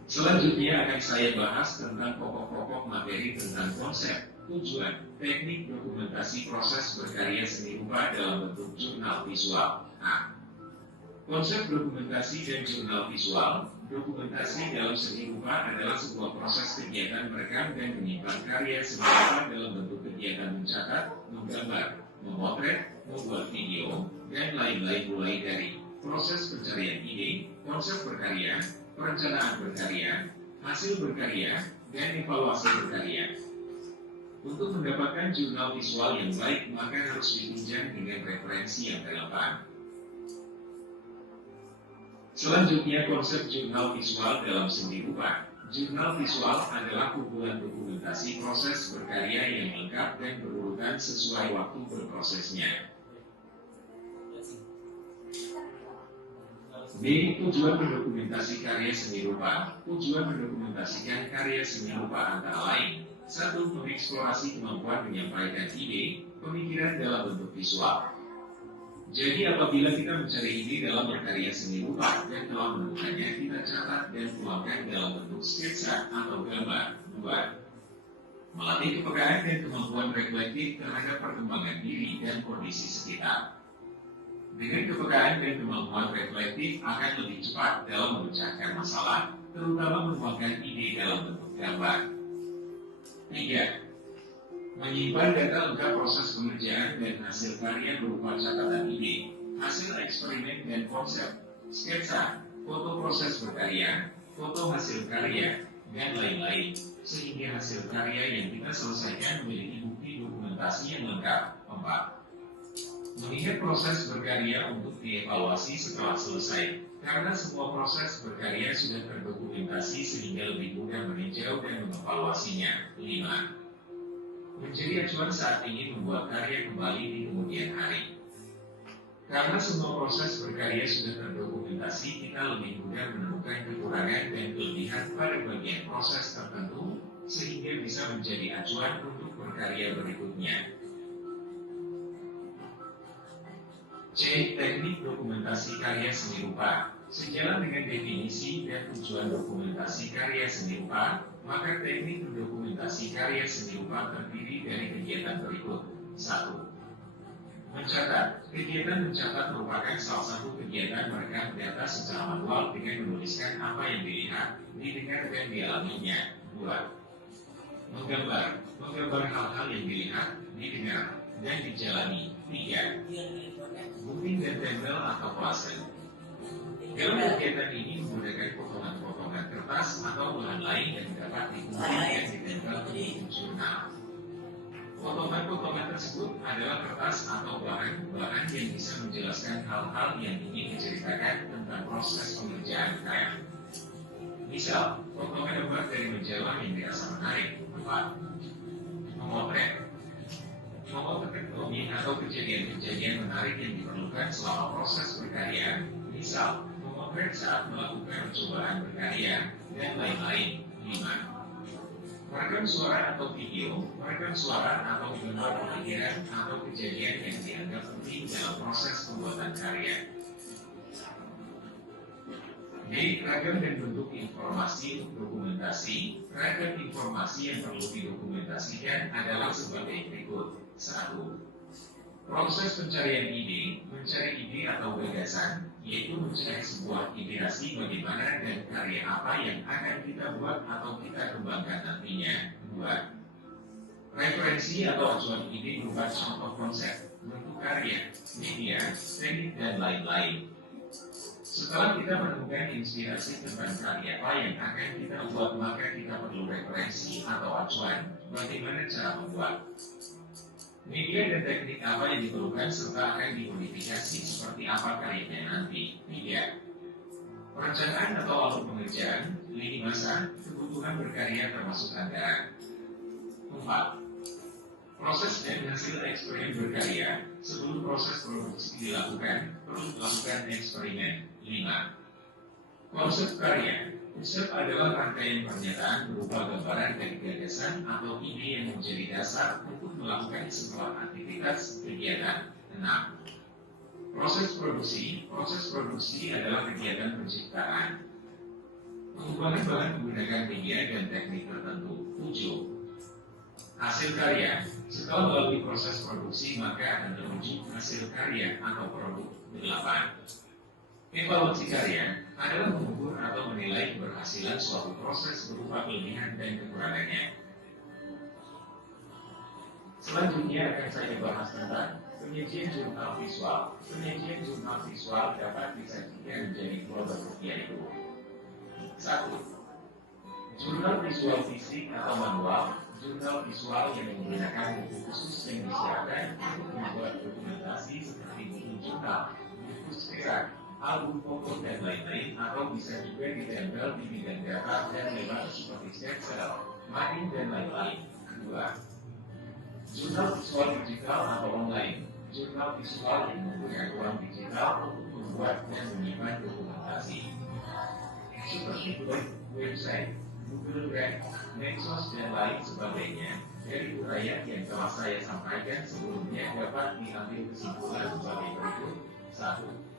Selanjutnya akan saya bahas tentang pokok-pokok materi tentang konsep, tujuan, teknik dokumentasi proses berkarya seni rupa dalam bentuk jurnal visual. A. Konsep dokumentasi dan jurnal visual. Dokumentasi dalam seni rupa adalah sebuah proses kegiatan merekam dan menyimpan karya seni rupa dalam bentuk kegiatan mencatat, menggambar, memotret, membuat video, dan lain-lain mulai dari proses pencarian ide, konsep berkarya, perencanaan berkarya, hasil berkarya, dan evaluasi berkarya. Untuk mendapatkan jurnal visual yang baik, maka harus ditunjang dengan referensi yang relevan. Selanjutnya, konsep jurnal visual dalam seni rupa. Jurnal visual adalah kumpulan dokumentasi proses berkarya yang lengkap dan berurutan sesuai waktu berprosesnya. B. Tujuan mendokumentasi karya seni rupa. Tujuan mendokumentasikan karya seni rupa antara lain: 1. Mengeksplorasi kemampuan menyampaikan ide, pemikiran dalam bentuk visual. Jadi apabila kita mencari ide dalam berkarya seni rupa dan telah menemukannya, kita catat dan tuangkan dalam bentuk sketsa atau gambar. 2. Melatih kepekaan dan kemampuan reflektif terhadap perkembangan diri dan kondisi sekitar. Dengan kepekaan dan kemampuan reflektif akan lebih cepat dalam memecahkan masalah, terutama menuangkan ide dalam bentuk gambar. 3. Menyimpan data lengkap proses pengerjaan dan hasil karya berupa catatan ide, hasil eksperimen dan konsep, sketsa, foto proses berkarya, foto hasil karya, dan lain-lain, sehingga hasil karya yang kita selesaikan memiliki bukti dokumentasi yang lengkap. 4. Mengingat proses berkarya untuk dievaluasi setelah selesai, karena semua proses berkarya sudah terdokumentasi sehingga lebih mudah meninjau dan mengevaluasinya. 5. Menjadi acuan saat ingin membuat karya kembali di kemudian hari. Karena semua proses berkarya sudah terdokumentasi, kita lebih mudah menemukan kekurangan dan kelebihan pada bagian proses tertentu, sehingga bisa menjadi acuan untuk berkarya berikutnya. C. Teknik dokumentasi karya seni rupa. Sejalan dengan definisi dan tujuan dokumentasi karya seni rupa, maka teknik mendokumentasi karya seni rupa terdiri dari kegiatan berikut. 1. Mencatat. Kegiatan mencatat merupakan salah satu kegiatan merekam data secara manual dengan menuliskan apa yang dilihat, didengar, dan dialaminya. 2. Menggambar. Menggambar hal-hal yang dilihat, didengar, dan dijalani. 3. Gunting dan tempel atau kolase. Dalam kegiatan ini menggunakan potongan-potongan kertas atau bahan lain yang dapat dikumpulkan di tempel di jurnal. Potongan-potongan tersebut adalah kertas atau bahan-bahan yang bisa menjelaskan hal-hal yang ingin diceritakan tentang proses pengerjaan karya. Misal, potongan gambar dari majalah yang dirasa menarik. 4. Memotret. Memotret ekonomi atau kejadian-kejadian menarik yang diperlukan selama proses berkarya. Misal, memotret saat melakukan percobaan berkarya, dan lain-lain. 5. Merekam suara atau video, merekam suara atau gambar pemikiran atau kejadian yang dianggap penting dalam proses pembuatan karya. D. Ragam dan bentuk informasi untuk dokumentasi. Ragam informasi yang perlu didokumentasikan adalah sebagai berikut. 1. Proses pencarian ide, mencari ide atau gagasan, yaitu mencari sebuah ideasi bagaimana dan karya apa yang akan kita buat atau kita kembangkan nantinya. 2. Referensi atau acuan ide berupa contoh konsep, bentuk karya, media, teknik, dan lain-lain. Setelah kita menemukan inspirasi tentang karya apa yang akan kita buat, maka kita perlu referensi atau acuan bagaimana cara membuat. Media dan teknik apa yang diperlukan serta akan dimodifikasi seperti apa karyanya nanti. 3. Perencanaan atau alur pengerjaan, lini masa, kebutuhan berkarya termasuk anggaran. 4. Proses dan hasil eksperimen berkarya. Sebelum proses produksi dilakukan, perlu dilakukan eksperimen. 5. Konsep karya. Konsep adalah rangkaian pernyataan berupa gambaran dan gagasan atau ide yang menjadi dasar untuk melakukan sebuah aktivitas kegiatan. 6. Proses produksi. Proses produksi adalah kegiatan penciptaan. Pengembangan bahan menggunakan media dan teknik tertentu. 7. Hasil karya. Setelah melalui proses produksi, maka akan terwujud hasil karya atau produk. 8. Evaluasi karya adalah mengukur atau menilai keberhasilan suatu proses berupa kelebihan dan kekurangannya. Selanjutnya akan saya bahas tentang penyajian jurnal visual. Penyajian jurnal visual dapat disajikan menjadi dua bentuk, yaitu 1. Jurnal visual fisik atau manual. Jurnal visual yang menggunakan buku khusus yang disiapkan untuk membuat dokumentasi seperti buku jurnal, buku cetak, album foto, dan lain-lain, atau bisa juga ditempel di bidang data dan lebar seperti Excel, mapping, dan lain-lain. 2. Jurnal visual digital atau online. Jurnal visual yang menggunakan ruang digital untuk membuat dan menyimpan dokumentasi seperti blog, website, Google Drive, medsos, dan lain sebagainya. Dari uraian yang telah saya sampaikan sebelumnya dapat diambil kesimpulan sebagai berikut. 1.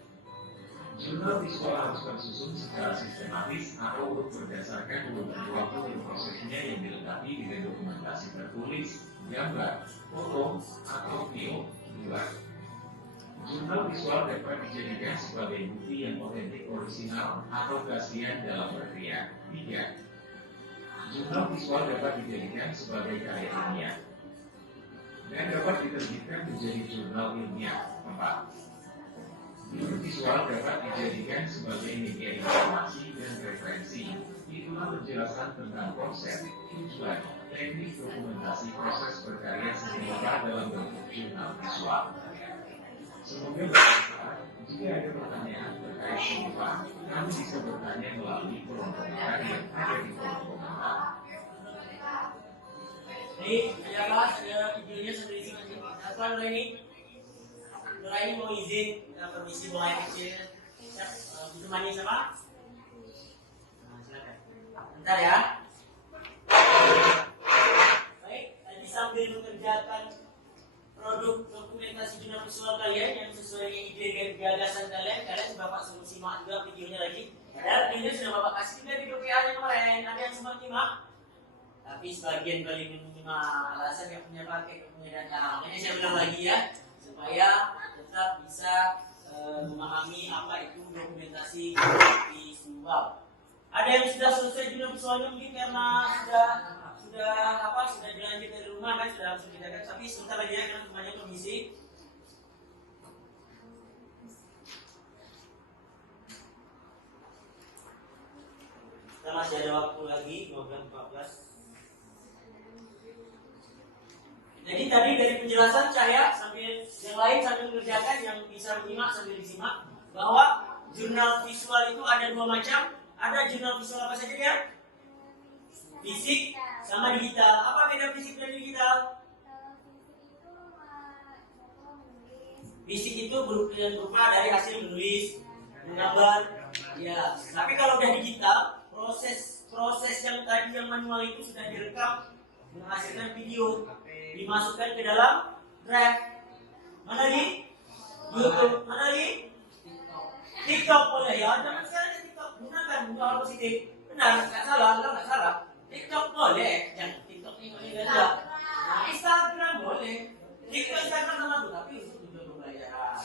Jurnal visual harus tersusun secara sistematis atau berdasarkan waktu dan prosesnya yang dilengkapi dengan dokumentasi tertulis, gambar, foto, atau video. 2. Jurnal visual dapat dijadikan sebagai bukti yang otentik, orisinal, atau keaslian dalam berkarya. 3. Jurnal visual dapat dijadikan sebagai karya ilmiah dan dapat diterbitkan menjadi jurnal ilmiah. 4. Jurnal visual dapat dijadikan sebagai media informasi dan referensi. Itulah penjelasan tentang konsep, tujuan, teknik dokumentasi proses berkarya sehingga dalam bentuk jurnal visual. Semoga bermanfaat. Jika ada pertanyaan terkait pembukaan, kami bisa bertanya melalui kolom komentar yang ada di kolom komentar. Ini ada bahas, ada videonya sampai di sini. Apa ini? Ini mau izin, permisi boleh kecil. Ditemani sama? Nah, silakan. Bentar ya. Baik, tadi sambil mengerjakan produk dokumentasi jurnal visual kalian yang sesuai dengan ide dan gagasan kalian, kalian Bapak suruh simak juga videonya lagi. Padahal videonya sudah Bapak kasih juga di PA-nya kemarin. Ada yang sempat nyimak? Tapi sebagian kali menyimak alasan yang punya pakai, punya data. Makanya saya ulang lagi ya, supaya tetap bisa memahami apa itu dokumentasi visual. Ada yang sudah selesai jurnal visualnya mungkin karena sudah dilanjut dari rumah kan, sudah langsung didapat. Tapi sebentar lagi ya, karena semuanya permisi. Kita masih ada waktu lagi 12:14. Jadi tadi dari penjelasan saya sambil yang lain sambil mengerjakan, yang bisa menyimak sambil disimak, bahwa jurnal visual itu ada dua macam. Ada jurnal visual apa saja ya? Fisik sama digital. Apa beda fisik dan digital? Fisik itu berupa dari hasil menulis, menggambar, ya. Tapi kalau udah digital, proses yang tadi yang manual itu sudah direkam, menghasilkan video, dimasukkan ke dalam drive. Mana lagi? YouTube. Mana lagi? TikTok boleh ya. Zaman sekarang TikTok gunakan hal positif. Benar, nggak salah, nggak salah. TikTok boleh, yang TikTok ini boleh enggak? Nah, Instagram boleh. TikTok Instagram sama tuh, tapi itu juga pembelajaran.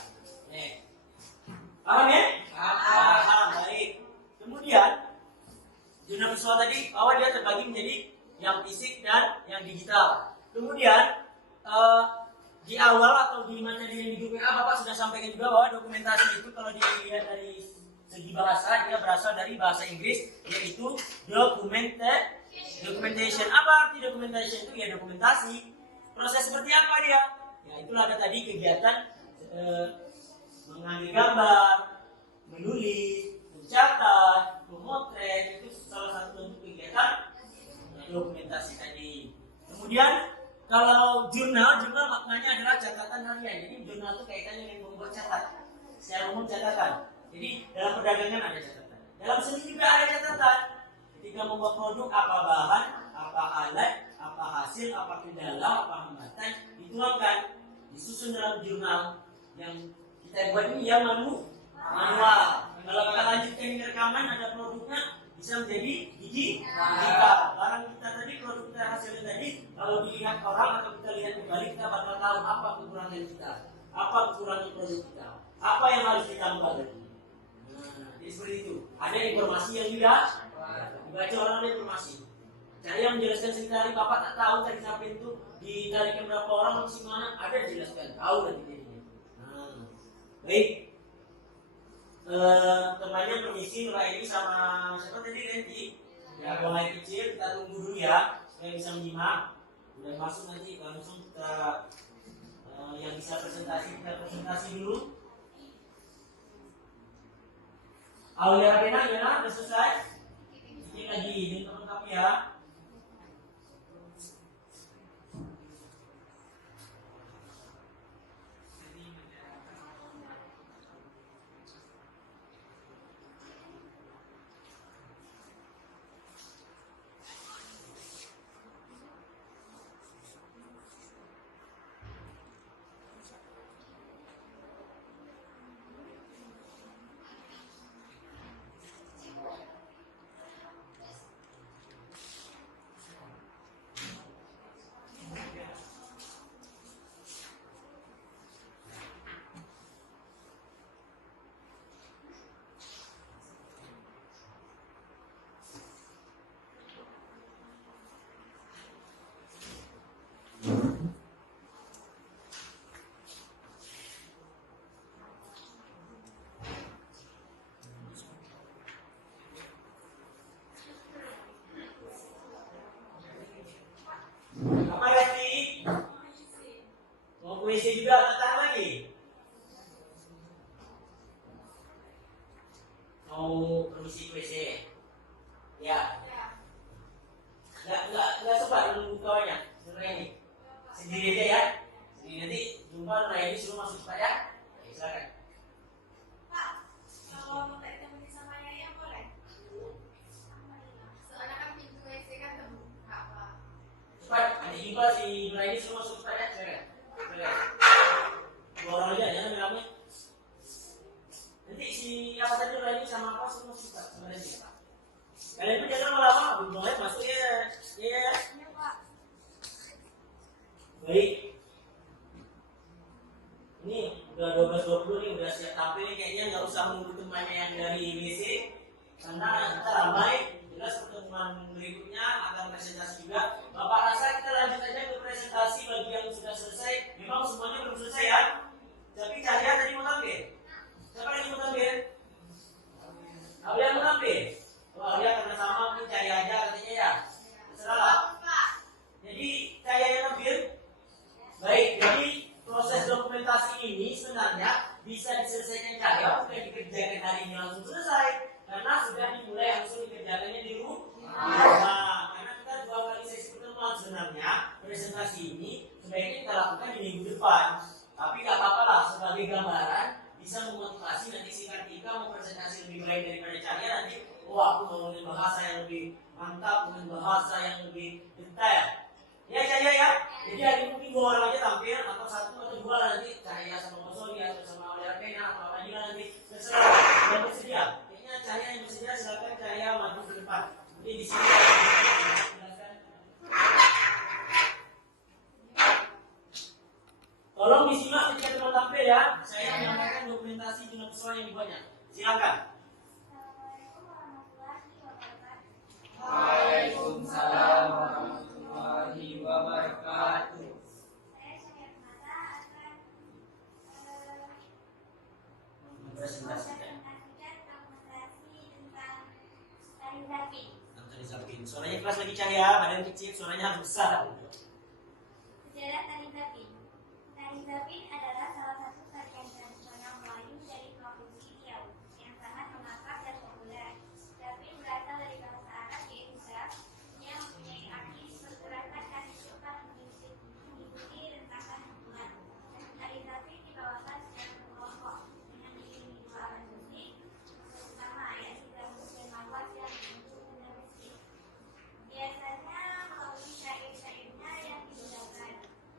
Paham ya? Paham, baik. Kemudian jurnal visual tadi awal dia terbagi menjadi yang fisik dan yang digital. Kemudian di awal atau di mana di grup WA Bapak sudah sampaikan juga bahwa dokumentasi itu kalau dilihat dari segi bahasa dia berasal dari bahasa Inggris, yaitu documentation. Apa arti documentation itu? Ya dokumentasi. Proses seperti apa dia? Ya itulah ada tadi kegiatan mengambil gambar, menulis, mencatat, memotret, itu salah satu bentuk kegiatan dokumentasi tadi. Kemudian kalau jurnal maknanya adalah catatan harian. Jadi jurnal itu kaitannya dengan membuat catat. Secara umum catatan. Jadi dalam perdagangan ada catatan. Dalam seni juga ada catatan. Ketika membuat produk, apa bahan, apa alat, apa hasil, apa kendala, apa hambatan, dituangkan, disusun dalam jurnal. Yang kita buat ini yang manual. Kalau kita lanjutkan ini rekaman, ada produknya, bisa menjadi digital. Barang kita tadi, produk kita hasilnya tadi, kalau dilihat orang atau kita lihat kembali, kita bakal tahu apa kekurangan kita, apa kekurangan produk kita, apa yang harus ditambah lagi. Jadi seperti itu. Ada informasi yang tidak dibaca orang, ada informasi. Saya yang menjelaskan sekali, Bapak tak tahu tadi sampai itu ditarikan berapa orang, masih mana, ada dijelaskan, tahu nanti jadinya. Baik. Temannya permisi Nuraini sama siapa tadi Randy ya, buang air kecil, kita tunggu dulu ya supaya bisa menyimak. Udah masuk nanti langsung kita yang bisa presentasi, kita presentasi dulu. Aulia Rabena, udah selesai? Ini lagi, ini lengkap ya. Apa Resti? Mau WC juga datang lagi? Mau permisi WC? Ya. Nggak sempat menunggu kawannya. Nuraini sendiri aja ya. Sendiri nanti jumpa Nuraini suruh masuk cepat ya. Silakan. Pak, kalau mau ketemu sama Yaya boleh? Soalnya kan pintu WC kan terbuka, Pak. Cepat, nanti jumpa si Nuraini suruh masuk cepat ya. Silakan. Dua orang aja, jangan ramai. Nanti si apa tadi Nuraini sama apa suruh masuk cepat sebenarnya. Kalian pun jangan lama-lama, boleh masuk ya. Ya. Iya, Pak. Baik. Ini udah 12:20 nih, udah siap tampil nih, kayaknya nggak usah menunggu temannya yang dari WC karena kita ramai. Jelas pertemuan berikutnya akan presentasi juga. Bapak rasa kita lanjut aja ke presentasi bagi yang sudah selesai. Memang semuanya belum selesai ya. Tapi Cahaya tadi mau tampil. Siapa yang mau tampil? Aulia mau tampil? Oh, Aulia karena sama bahasa yang lebih detail. Ya cahaya ya. Jadi hari ini mungkin 2 orang aja tampil, atau 1 atau 2 nanti Cahaya sama Bosoli atau sama Oleh Pena atau apa juga nanti terserah yang bersedia. Kayaknya Cahaya yang bersedia silakan Cahaya maju ke depan. Jadi di sini silakan. Tolong disimak ketika teman tampil ya. Saya menyampaikan dokumentasi jumlah pesawat yang dibuatnya. Silakan. Waalaikumsalam warahmatullahi wabarakatuh. Presentasikan. Suaranya keras lagi Cahaya, badan kecil, suaranya harus besar. Sejarah Tari Zapin. Tari Zapin adalah salah satu tarian tradisional Melayu dari Provinsi Riau yang sangat mengakar dan populer. Zapin berasal dari bahasa Arab yaitu zap yang mempunyai arti pergerakan kaki cepat mengikuti rentakan pukulan. Tari Zapin dibawakan secara berkelompok dengan diiringi 2 alat musik terutama yaitu gambus dan mawar yang membentuk benda musik. Biasanya melalui syair-syairnya yang digunakan.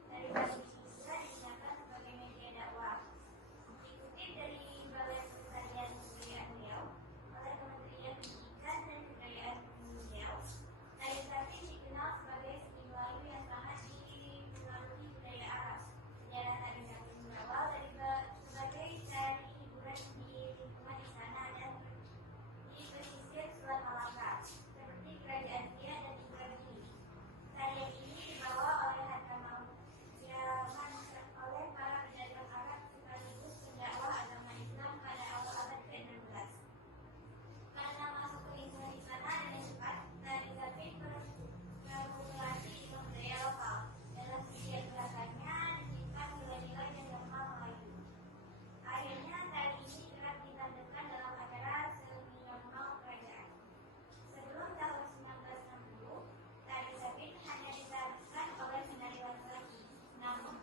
Dari basis juga digunakan sebagai media dakwah. Dikutip dari Balai Pelestarian Kebudayaan Riau oleh Kementerian Pendidikan dan Kebudayaan Riau, tari Zapin dikenal sebagai seni Melayu yang sangat dipengaruhi budaya Arab. Sejarah tari Zapin berawal dari sebagai tari hiburan di lingkungan istana dan di pesisir Selat Malaka, seperti Kerajaan Sia dan juga Gili. Tarian ini dibawa oleh Hadramaut Yaman oleh para pedagang Arab sekaligus pendakwah agama Islam pada awal abad ke-16. Karena masuk ke lingkungan istana dengan cepat, tari Zapin berpopulasi dengan budaya lokal. Dalam setiap gerakannya disimpan nilai-nilai dan norma Melayu. Akhirnya tari ini kerap ditampilkan dalam acara seni nasional kerajaan. Sebelum tahun 1960, tari Zapin hanya ditarikan oleh penari laki-laki. Namun,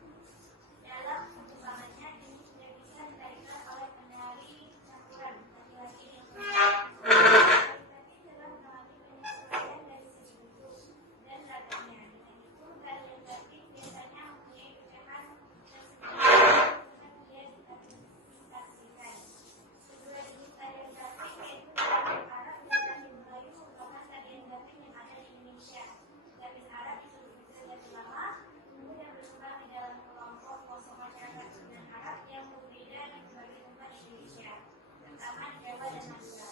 dalam perkembangannya kini sudah bisa ditarikan oleh penari campuran laki-laki dan perempuan. Tari Zapin telah mengalami penyesuaian dari segi bentuk dan ragamnya. Dengan itu, tarian Zapin biasanya mempunyai pecahan tersendiri dengan dia ditafsirkan. Kedua jenis tarian Zapin yaitu tarian Arab dan tarian Melayu merupakan tarian Zapin yang ada di Indonesia. Zapin Arab disebut Zapin lama, kemudian berkembang di dalam kelompok masyarakat Sudan Arab yang berbeda di berbagai tempat di Indonesia, terutama di Jawa dan Madura.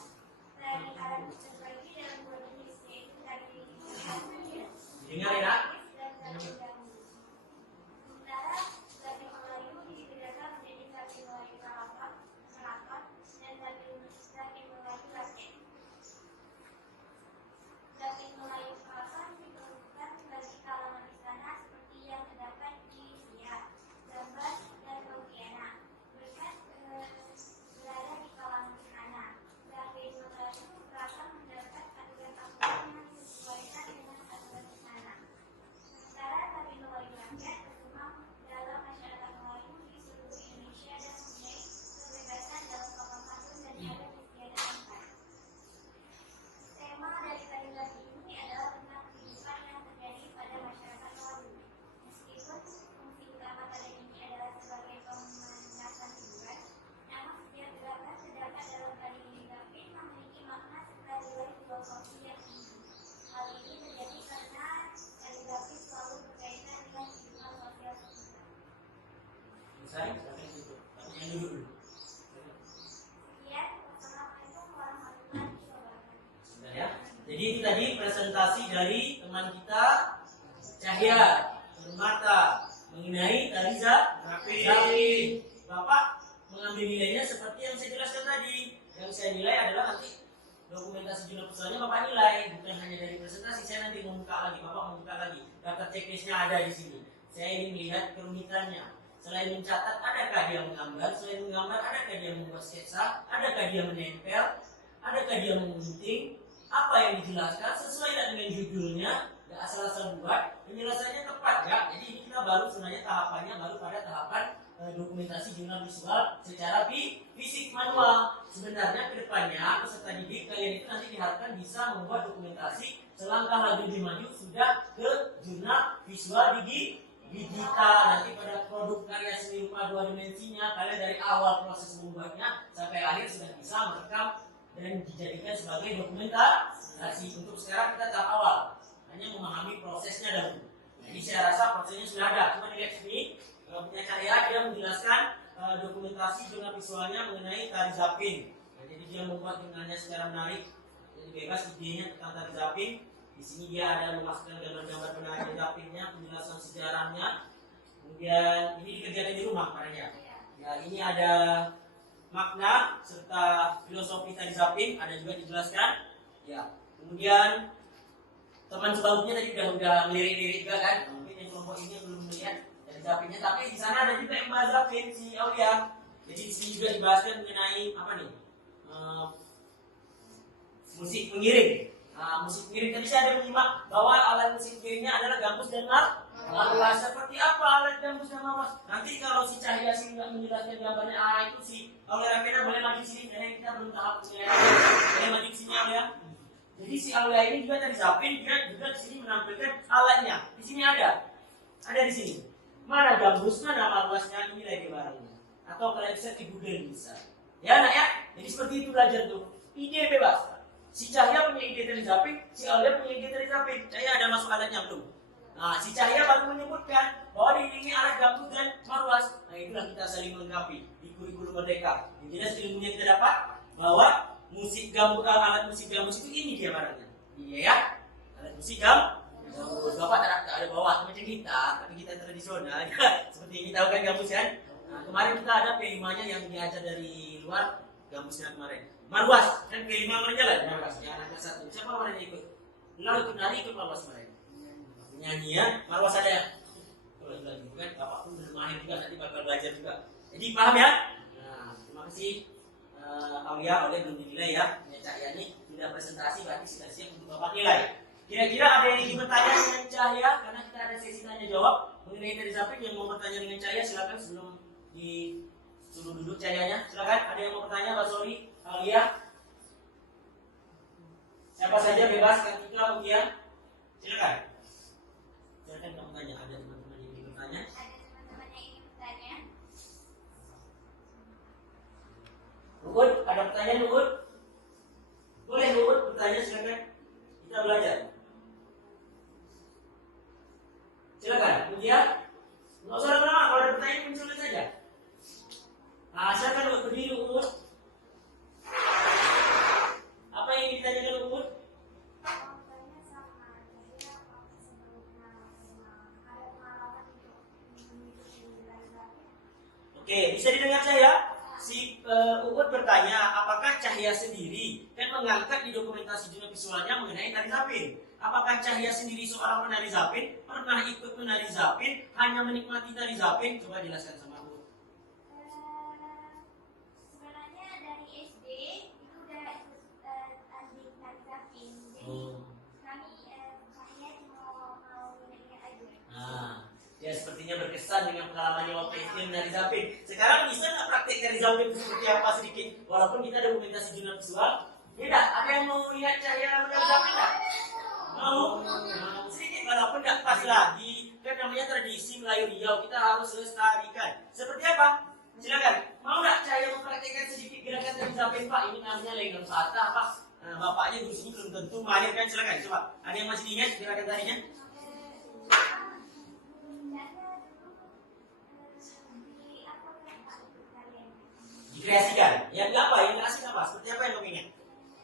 Tari Arab terbagi dalam 2 jenis, yaitu tari Zapin Dengar ya. dan tari gambus. Sementara Zapin Melayu dibedakan menjadi Zapin Melayu Karaton dan Zapin Melayu Rakyat. Zapin Melayu Karaton diperuntukkan bagi kalangan istana seperti yang terdapat di Siak, Gambar, dan Pontianak. Berkat berada di kalangan istana, Zapin Melayu Karaton mendapat aturan-aturan yang disesuaikan dengan aturan istana. Sementara Zapin Melayu Rakyat berkembang dalam masyarakat Melayu di seluruh Indonesia dan mempunyai kebebasan dalam sopan santun dan adat istiadat tempat. Tema dari tari Zapin ini adalah tentang kehidupan yang terjadi pada masyarakat Melayu. Meskipun fungsi utama tari ini adalah sebagai pemanasan hiburan, namun setiap gerakan terdapat dalam tari Zapin memiliki makna serta nilai filosofi yang tinggi. Hal ini terjadi karena tari Zapin selalu berkaitan dengan kehidupan sosial sekitar. Selesai, silakan tutup. Tapi yang dulu. Sekian, wassalamualaikum warahmatullahi wabarakatuh. Sudah ya. Jadi itu tadi presentasi dari teman kita Cahya Permata mengenai tari Zapin. Bapak mengambil nilainya seperti yang saya jelaskan tadi. Yang saya nilai adalah nanti dokumentasi jumlah pesawatnya Bapak nilai, bukan hanya dari presentasi. Saya nanti membuka lagi, Bapak membuka lagi. Daftar checklistnya ada di sini. Saya ingin melihat kerumitannya. Selain mencatat, adakah dia menggambar? Selain menggambar, adakah dia membuat sketsa? Adakah dia menempel? Adakah dia mengunting? Apa yang dijelaskan sesuai dengan judulnya? Gak asal-asal buat. Penjelasannya tepat ya. Jadi ini kita baru sebenarnya tahapannya baru pada tahapan dokumentasi jurnal visual secara fisik manual. Sebenarnya kedepannya peserta didik kalian itu nanti diharapkan bisa membuat dokumentasi selangkah lebih maju sudah ke jurnal visual digital. Nanti pada produk karya seni rupa 2 dimensinya kalian dari awal proses membuatnya sampai akhir sudah bisa merekam dan dijadikan sebagai dokumentasi. Untuk sekarang kita tahap awal, hanya memahami prosesnya dahulu. Jadi saya rasa prosesnya sudah ada. Cuma dilihat sini, punya karya dia menjelaskan dokumentasi jurnal visualnya mengenai tari zapin. Nah, jadi dia membuat jurnalnya secara menarik, jadi bebas idenya tentang tari zapin. Di sini dia ada memasukkan gambar-gambar penari zapinnya, penjelasan sejarahnya. Kemudian ini dikerjakan di rumah karya. Ya, ini ada makna serta filosofi tari zapin, ada juga dijelaskan. Ya, kemudian teman sebelumnya tadi udah melirik-lirik juga kan. Mungkin yang kelompok ini belum melihat tari zapinnya, tapi di sana ada juga yang bahas zapin si Aulia. Jadi di sini juga dibahaskan mengenai apa nih? Musik pengiring. Musik pengiring tadi saya ada menyimak bahwa alat musik pengiringnya adalah gambus dan marwas. Seperti apa alat gambus dan marwas? Nanti kalau si Cahya sini nggak menjelaskan gambarnya, itu si Aulia Rakena boleh maju sini karena kita belum tahap boleh maju sini Aulia. Jadi si Aulia ini juga dari zapin, dia juga di sini menampilkan alatnya. Di sini ada di sini. Mana gambus, mana marwasnya, ini lagi barangnya. Atau kalau bisa di Google bisa. Ya nak ya. Jadi seperti itu belajar tuh. Ide bebas. Si Cahya punya ide dari zapin, si Aulia punya ide dari zapin. Cahya ada masuk alatnya belum? Nah, si Cahya baru menyebutkan bahwa ini alat gambus dan marwas. Nah, itulah kita saling melengkapi di kurikulum merdeka. Yang jelas ilmunya kita dapat bahwa musik gambus, alat musik gambus itu ini dia barangnya. Iya ya, alat musik gambus. Bapak tak ada bawa macam kita, tapi kita tradisional. Seperti ini tahu kan gambus kan? Nah, kemarin kita ada P5-nya yang diajar dari luar gambusnya kemarin. Marwas kan P5 mana jalan? Marwas. Ya anak kelas 1. Siapa orang yang ikut? Lalu ikut nari ikut marwas kemarin. Nyanyian marwas ada ya? Kalau lagi bukan bapak pun belum mahir juga, nanti bakal belajar juga. Jadi paham ya? Nah, terima kasih. Aulia belum dinilai ya. Cahya ini sudah presentasi berarti sudah siap untuk bapak nilai. Kira-kira ada yang ingin bertanya dengan Cahya karena kita ada sesi tanya jawab mengenai tari zapin. Yang mau bertanya dengan Cahya silakan sebelum disuruh duduk Cahyanya. Silakan ada yang mau bertanya Mbak Sori, Aulia. Siapa saja bebas ketika Aulia. Silakan. Silakan kamu tanya. Ada teman-teman yang ingin bertanya? Ada teman-teman yang ingin bertanya? Luhut, ada pertanyaan Luhut? Boleh Luhut bertanya silakan. Kita belajar. Silakan. Kemudian, nggak usah lama-lama. Kalau ada pertanyaan munculkan saja. Nah, silakan Luhut berdiri Luhut. Apa yang ingin ditanyakan Luhut? Oke, bisa didengar saya? Si Uut bertanya, apakah Cahya sendiri kan mengangkat di dokumentasi jurnal visualnya mengenai tari zapin? Apakah Cahya sendiri seorang penari zapin? Pernah ikut menari zapin? Hanya menikmati tari zapin? Coba jelaskan sama Uut. Sebenarnya dari SD itu udah ikut tari zapin. Jadi kami Cahya cuma mau ingat aja. Nah, ya sepertinya berkesan dengan pengalamannya waktu itu menari zapin. Sekarang bisa nggak praktek dari zapin seperti apa sedikit? Walaupun kita dokumentasi jurnal visual, tidak. Ada yang mau lihat Cahya menari zapin nggak? Mau? Sedikit walaupun nggak pas lagi. Kan namanya tradisi Melayu Riau, kita harus lestarikan. Seperti apa? Silakan. Mau nggak Cahya mempraktekkan sedikit gerakan dari zapin Pak? Ini namanya lengan patah Pak. Nah, bapaknya dulu sini belum tentu mahir kan? Silakan coba. Ada yang masih ingat gerakan tadinya? Dikreasikan. Yang apa? Yang asing apa? Seperti apa yang kamu ingat?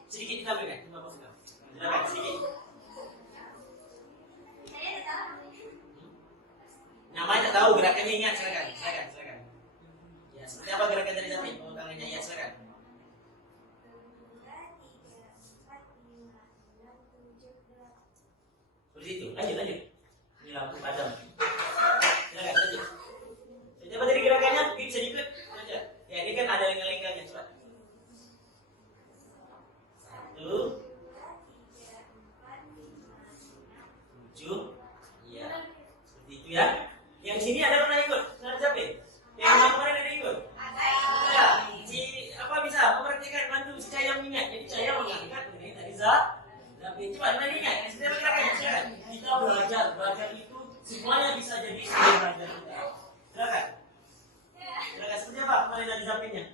Sedikit ditampilkan. Coba Pak Sugeng. Silakan sedikit. Saya tahu. Namanya tak tahu, gerakannya ingat. Silakan. Ya, seperti apa gerakan dari Zapin? Oh, tangannya ya, silakan. 2, 3, 4, 5, 6, 7, 8. Seperti itu. Lanjut. Ini lampu padam. Silakan lanjut. Coba dari gerakannya bisa diikut. Ya, ini kan ada lengan-lengannya. Coba. 1, 7. Iya. Seperti itu ya. Yang sini ada pernah ikut? Nari Zapin? Yang belajar. Belajar itu semuanya bisa jadi sebuah belajar kita. Silakan. Silakan, seperti apa kemarin ada sampingnya?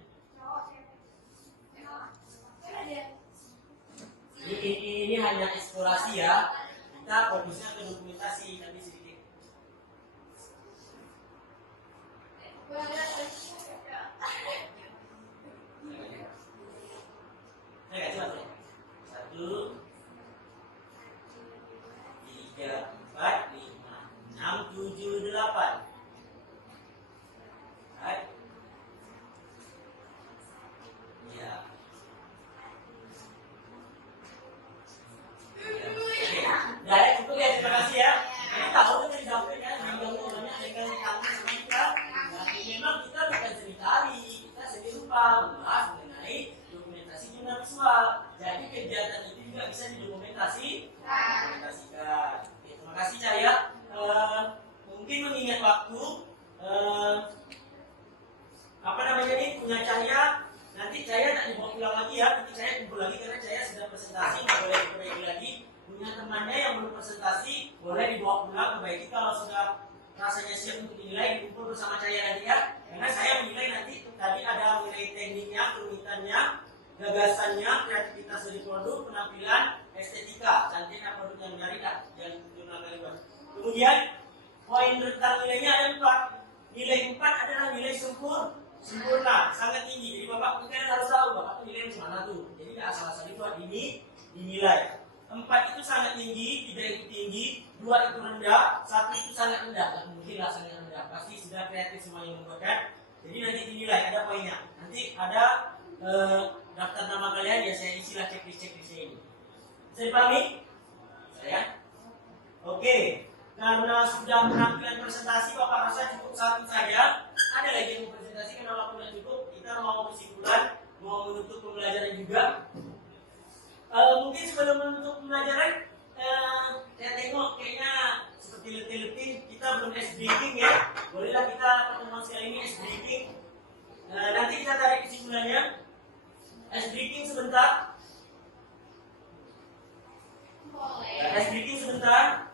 Ini hanya eksplorasi ya. Kita fokusnya ke dokumentasi nanti sedikit. Oke, coba. 1, 3, 4, 5, 6, 7, 8. Right? Ya. Ya, cukup ya, terima kasih ya. Ini tahu kan dari samping ya, banyak dengan kami kita. Tapi memang kita bukan seni tari, kita seni rupa, membahas mengenai dokumentasi jurnal visual. Jadi kegiatan itu juga bisa dokumentasikan. Oke, terima kasih Cahaya. Mungkin mengingat waktu, apa namanya nih, punya Cahaya. Nanti Cahaya tak dibawa pulang lagi ya. Nanti Cahaya kumpul lagi karena Cahaya sedang presentasi, nggak boleh diperbaiki lagi. Punya temannya yang belum presentasi boleh dibawa pulang, perbaiki kalau sudah rasanya siap untuk dinilai, dikumpul bersama Cahaya nanti ya. Karena saya menilai nanti tadi ada menilai tekniknya, kerumitannya, gagasannya, kreativitas dari produk, penampilan, estetika, cantiknya produk yang menarik dan jurnal kalimat. Kemudian poin rentang nilainya ada 4. Nilai 4 adalah nilai sempurna, sangat tinggi. Jadi Bapak mungkin harus tahu Bapak tuh nilai macam mana tuh. Jadi nggak asal-asal itu ini dinilai. 4 itu sangat tinggi, 3 itu tinggi, 2 itu rendah, 1 itu sangat rendah. Dan mungkin lah sangat rendah. Pasti sudah kreatif semua yang membuatkan. Jadi nanti dinilai, ada poinnya. Nanti ada daftar nama kalian ya, saya isilah checklist-checklistnya ini. Bisa dipahami? Saya? Oke. Karena sudah penampilan presentasi, Bapak rasa cukup satu saja. Ada lagi yang mau presentasi, karena waktunya cukup. Kita mau kesimpulan, mau menutup pembelajaran juga. Mungkin sebelum menutup pembelajaran, saya tengok kayaknya seperti letih-letih, kita belum ice breaking ya. Bolehlah kita pertemuan sekali ini ice breaking. Nanti kita tarik kesimpulannya. Ice breaking sebentar. Ice breaking sebentar.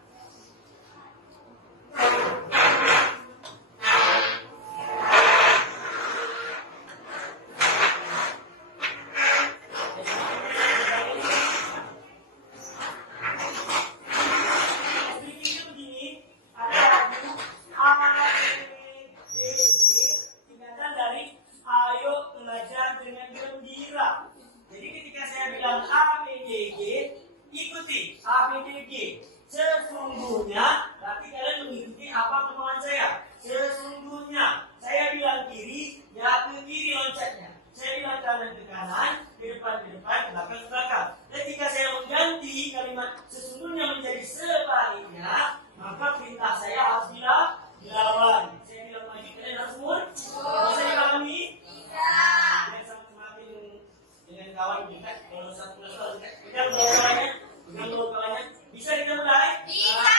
Sesungguhnya, berarti kalian mengikuti apa kemauan saya. Sesungguhnya, saya bilang kiri, ya ke kiri loncatnya. Saya bilang kanan ke kanan, ke depan, ke belakang ke belakang. Ketika saya mengganti kalimat sesungguhnya menjadi sebaliknya, maka perintah saya harus dilawan. Saya bilang maju, kalian harus mundur. Bisa dipahami? Bisa. Semakin dengan kawan dekat, kalau satu kelas dekat, pegang bawa kawannya. Bisa kita mulai? Bisa.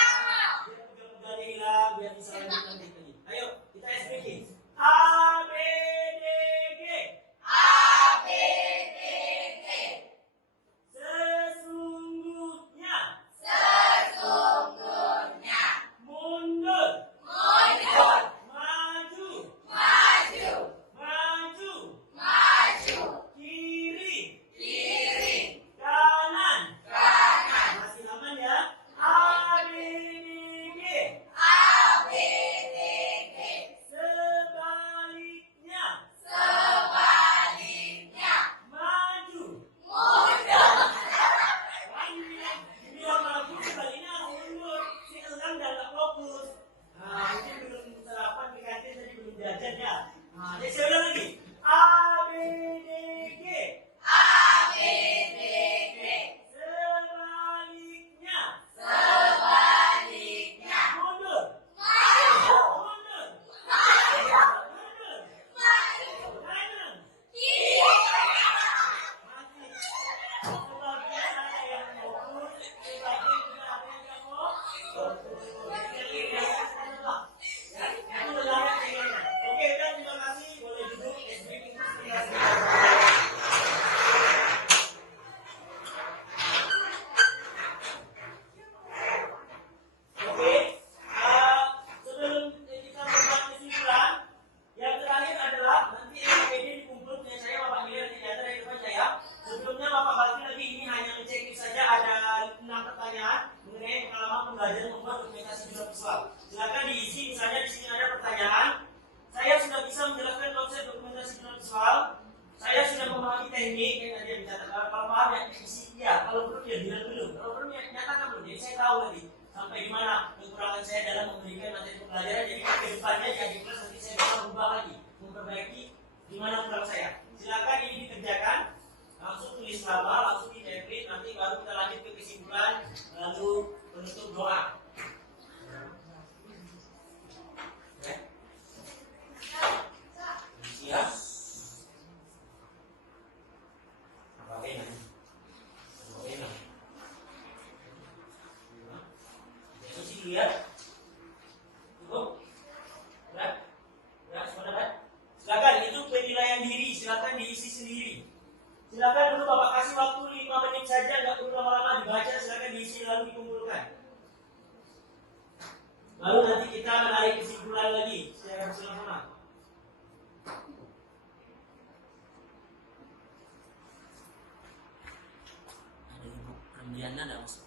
Gimana menurut saya? Silakan ini dikerjakan. Langsung tulis nama, langsung di template. Nanti baru kita lanjut ke kesimpulan, lalu penutup doa. Ya. Siap. Apa ini? Lihat, cukup, berat, sudah berat. Silakan itu penilaian diri, silakan diisi sendiri. Silakan dulu Bapak kasih waktu 5 menit saja, nggak perlu lama-lama dibaca, silakan diisi lalu dikumpulkan. Lalu nanti kita menarik kesimpulan lagi secara bersama-sama. Ada ibu Ramdiana nggak masuk?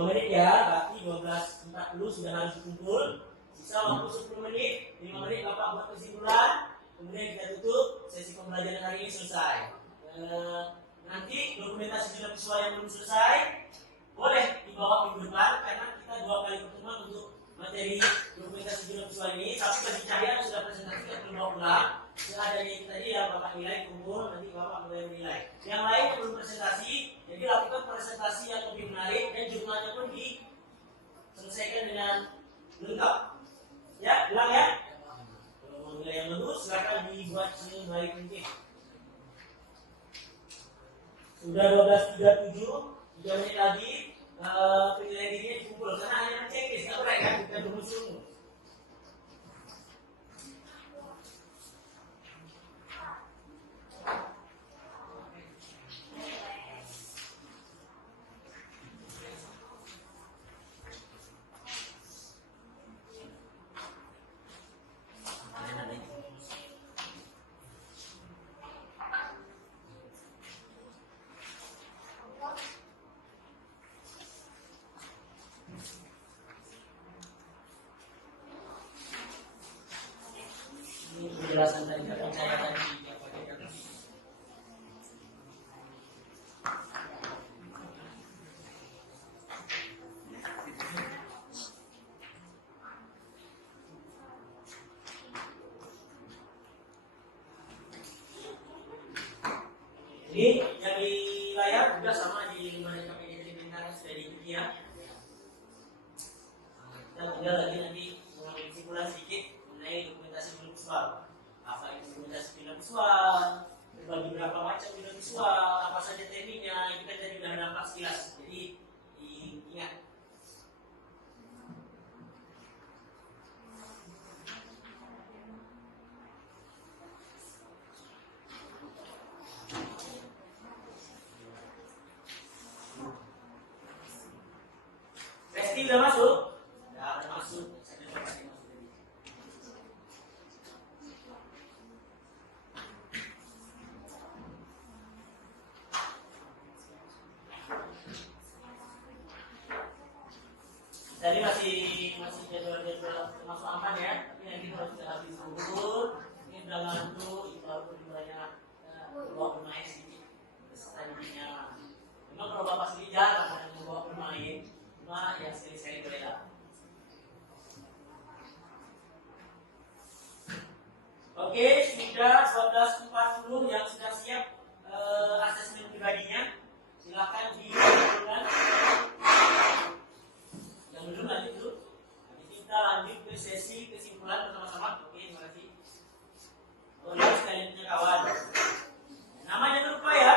Menit ya, berarti 12.40 sudah harus dikumpul. Sisa waktu 10 menit, 5 menit Bapak buat kesimpulan. Kemudian kita tutup, sesi pembelajaran hari ini selesai. Nanti dokumentasi sudah visual yang belum selesai boleh dibawa minggu depan, karena kita 2 kali pertemuan untuk materi dokumentasi sudah visual ini. Tapi bagi kalian yang sudah presentasi kita belum bawa pulang. Seadanya itu tadi yang Bapak nilai kumpul, nanti Bapak mulai menilai. Yang lain yang belum presentasi, jadi lakukan presentasi yang lebih menarik dan jurnalnya pun diselesaikan dengan lengkap. Ya, ulang ya. Kalau mau nilai yang bagus, silakan dibuat sebaik mungkin. Sudah 12.37, 3 menit lagi penilaian dirinya dikumpul. Karena hanya mencekis, nggak boleh kan kita rumus-rumus. Penjelasan dari saya tadi. Ini yang di layar juga sama di lembaga KPD Bintang sudah diikuti ya. Kita tinggal lagi nanti mengambil kesimpulan sedikit mengenai dokumentasi film visual. Apa itu dokumentasi film visual? Berbagi berapa macam film visual? Apa saja tekniknya? Itu kan tadi sudah nampak sekilas. Jadi diingat. Resti udah masuk? Udah masuk. Tadi masih jadwal termasuk aman ya. Tapi nanti kalau sudah habis gugur, ini udah ngantuk, itu harus banyak bawa pemain sedikit. Tadinya, memang kalau bapak sendiri jarang membawa pemain. Yang sering-sering beredar. Oke, sudah 12.40 yang sudah siap asesmen pribadinya. Silakan dilakukan. Yang belum lanjut dulu. Nanti kita lanjut ke sesi kesimpulan bersama-sama. Oke, terima kasih. Oke, sekalian punya kawan. Namanya lupa ya.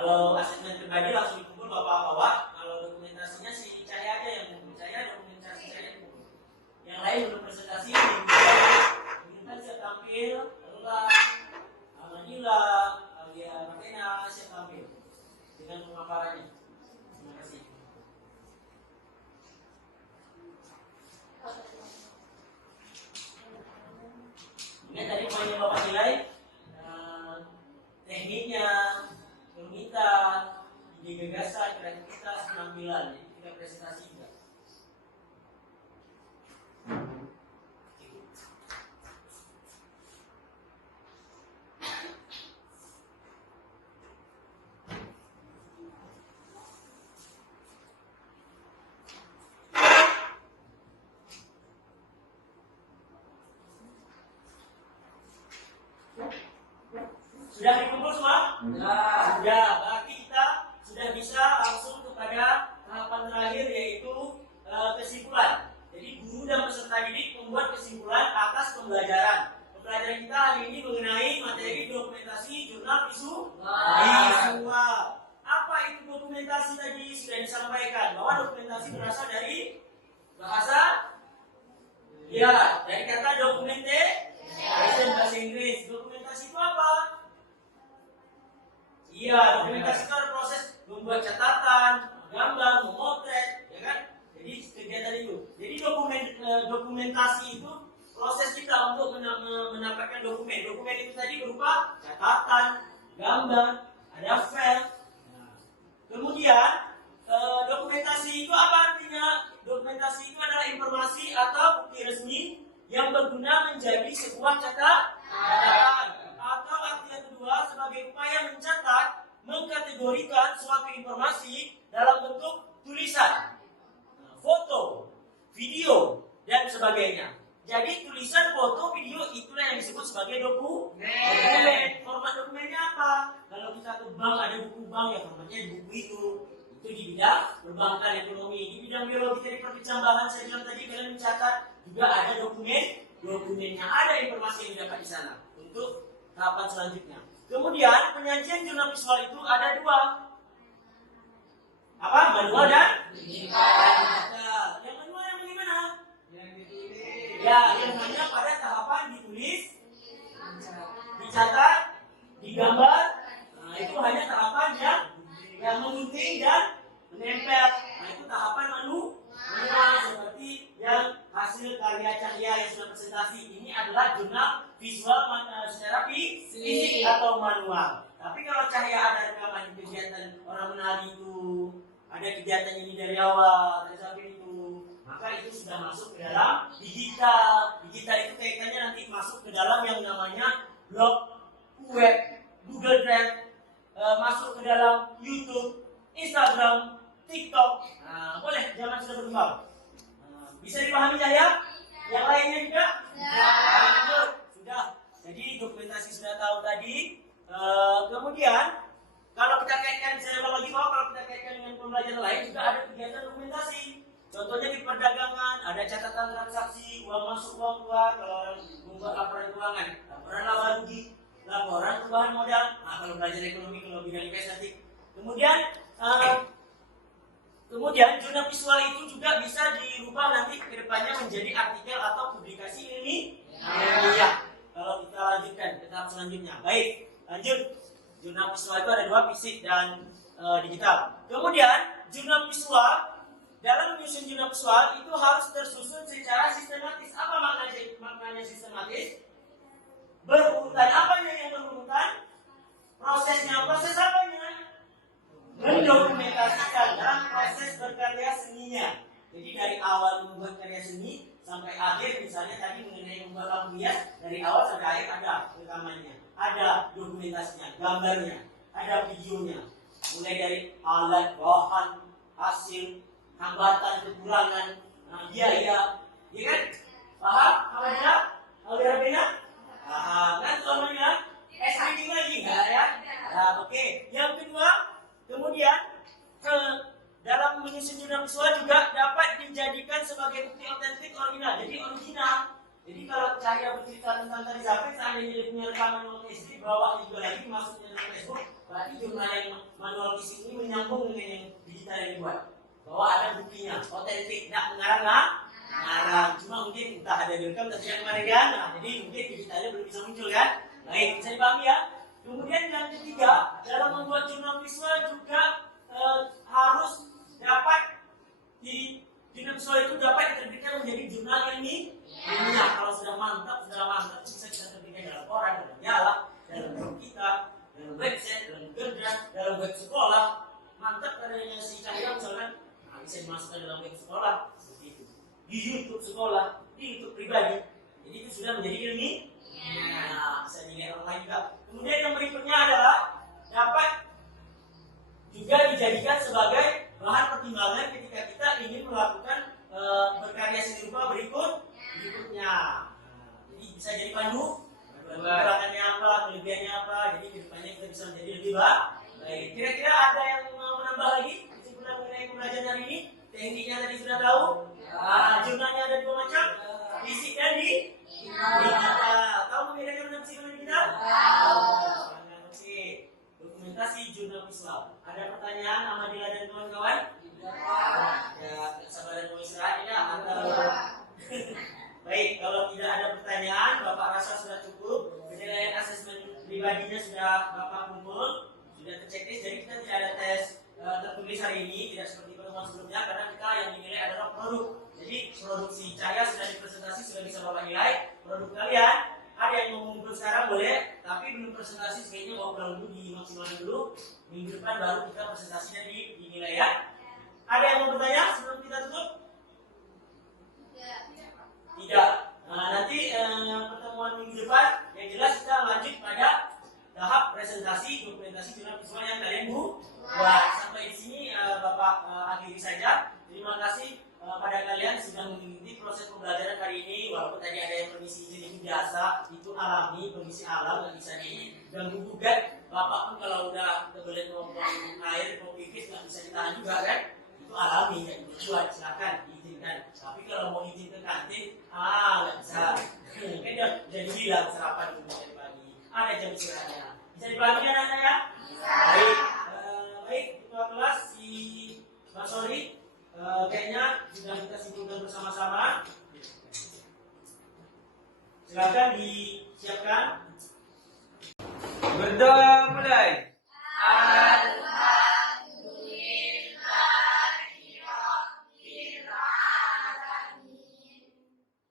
Kalau asesmen pribadi langsung dikumpul bapak-bapak. Kalau dokumentasinya sih cari aja yang mungkin saya dokumentasi saya dikumpul. Yang lain belum presentasi, mungkin kan siap tampil, Alula, Almadila, Alia Martina, Sudah dikumpul semua? Sudah. Sudah. Berarti kita sudah bisa langsung kepada tahapan terakhir, yaitu kesimpulan. Jadi guru dan peserta didik membuat kesimpulan atas pembelajaran. Pembelajaran kita hari ini mengenai materi dokumentasi jurnal visual. Apa itu dokumentasi tadi? Sudah disampaikan bahwa dokumentasi berasal dari bahasa, ya, dari kata documentation, bahasa Inggris. Dokumentasi itu apa? Iya, dokumentasi itu adalah proses membuat catatan, gambar, memotret, ya kan? Jadi kegiatan itu. Jadi dokumentasi itu proses kita untuk mendapatkan dokumen. Dokumen itu tadi berupa catatan, gambar, ada file. Kemudian dokumentasi itu apa artinya? Dokumentasi itu adalah informasi atau bukti resmi yang berguna menjadi sebuah catatan. Atau arti yang kedua sebagai upaya mencatat, mengkategorikan suatu informasi dalam bentuk tulisan, foto, video, dan sebagainya. Jadi tulisan, foto, video itulah yang disebut sebagai dokumen. Format dokumennya apa? Kalau kita ke bank ada buku bank, ya formatnya buku itu di bidang perbankan ekonomi. Di bidang biologi teknik pertambangan saya bilang tadi kalian mencatat juga ada dokumennya, ada informasi yang didapat di sana untuk tahapan selanjutnya. Kemudian penyajian jurnal visual itu ada dua. Apa? Manual dan digital. Yang manual yang bagaimana? Yang ditulis. Ya, yang hanya pada tahapan ditulis, dicatat, digambar. Nah, itu hanya tahapan yang mengunting dan menempel. Nah, itu tahapan manual seperti yang hasil karya cahaya yang sudah presentasi. Ini adalah jurnal visual secara fisik atau manual. Tapi kalau cahaya ada rekaman kegiatan orang menari itu, ada kegiatan ini dari awal dari sampai itu, maka itu sudah masuk ke dalam digital. Digital itu kaitannya nanti masuk ke dalam yang namanya blog, web, Google Drive, masuk ke dalam YouTube, Instagram, TikTok. Nah, boleh, zaman sudah berkembang. Bisa dipahami ya? Yang lainnya juga? Sudah. Jadi dokumentasi sudah tahu tadi. Kemudian kalau kita kaitkan, saya ulang lagi bahwa kalau kita kaitkan dengan pembelajaran lain juga ada kegiatan dokumentasi. Contohnya di perdagangan ada catatan transaksi, uang masuk, uang keluar. Kalau membuat laporan keuangan, laporan laba rugi, laporan perubahan modal. Nah, kalau belajar ekonomi, kalau bidang investasi. Kemudian jurnal visual itu juga bisa dirubah nanti ke depannya menjadi artikel atau publikasi ilmiah. Kalau kita lanjutkan ke tahap selanjutnya. Baik, lanjut. Jurnal visual itu ada dua, fisik dan digital. Kemudian jurnal visual, dalam menyusun jurnal visual itu harus tersusun secara sistematis. Apa maknanya sistematis? Berurutan. Apanya yang berurutan? Prosesnya. Proses apanya? Mendokumentasikan dalam proses berkarya seninya. Jadi dari awal membuat karya seni sampai akhir, misalnya tadi mengenai membuat lampu hias, dari awal sampai akhir ada rekamannya, ada dokumentasinya, gambarnya, ada videonya, mulai dari alat, bahan, hasil, hambatan, kekurangan, biaya, ya kan? Paham? Apa Alvira Bina? Paham kan? Semuanya SID lagi nggak ya? Nah, oke. Yang kedua, kemudian dalam menyusun jurnal visual juga dapat dijadikan sebagai bukti otentik original. Jadi original. Jadi kalau Cahaya bercerita tentang tadi sampai seandainya dia punya rekaman manual SD, bawa juga lagi masuknya dalam Facebook, berarti jurnal yang manual fisik ini menyambung dengan yang digital yang dibuat. Bahwa ada buktinya, otentik, tidak mengarang. Cuma mungkin entah ada direkam tapi yang kemarin kan. Nah, jadi mungkin digitalnya belum bisa muncul kan. Baik, bisa dipahami ya. Kemudian yang ketiga, dalam membuat jurnal visual juga harus dapat di jurnal visual itu dapat diterbitkan menjadi jurnal ilmiah. Kalau sudah mantap bisa kita terbitkan dalam koran, dalam majalah, dalam blog kita, dalam website, dalam kerja, dalam web sekolah. Mantap karena si Cahaya misalkan, bisa dimasukkan dalam web sekolah seperti itu. Di YouTube sekolah, di YouTube pribadi. Jadi itu sudah menjadi ilmiah. Nah, bisa dilihat orang lain juga. Kemudian yang berikutnya adalah dapat juga dijadikan sebagai bahan pertimbangan ketika kita ingin melakukan berkarya seni rupa berikutnya. Jadi bisa jadi pandu, kekurangannya apa, kelebihannya apa. Jadi kalau tidak ada pertanyaan, Bapak rasa sudah cukup. Penilaian asesmen pribadinya sudah Bapak kumpul, sudah terchecklist. Jadi kita tidak ada tes tertulis hari ini, tidak seperti pertemuan sebelumnya, karena kita yang dinilai adalah produk. Jadi produksi Cahya sudah dipresentasi, sudah bisa Bapak nilai. Produk kalian ada yang mau ngumpul sekarang boleh, tapi belum presentasi sebaiknya bawa pulang dulu, dimaksimalkan dulu. Minggu depan baru kita presentasinya dinilai ya. Ada yang mau bertanya sebelum kita tutup? Tidak. Nah, nanti pertemuan minggu depan yang jelas kita lanjut pada tahap presentasi dokumentasi jurnal visual yang kalian buat. Sampai di sini Bapak akhiri saja. Terima kasih pada kalian sudah mengikuti proses pembelajaran hari ini. Walaupun tadi ada yang permisi izin itu biasa, itu alami, kondisi alam, nggak bisa diganggu gugat. Bapak pun kalau udah boleh ngomong air, mau pipis nggak bisa ditahan juga kan? Itu alami, ya buat silakan diizinkan. Tapi kalau mau izin ke kantin, nggak bisa. Kan jadi bilang sarapan dulu dari pagi. Ada jam istirahatnya. Bisa dipahami anak-anak ya? Baik, baik ketua kelas si Mas Sori. Kayaknya sudah kita simpulkan bersama-sama. Silakan disiapkan. Berdoa mulai.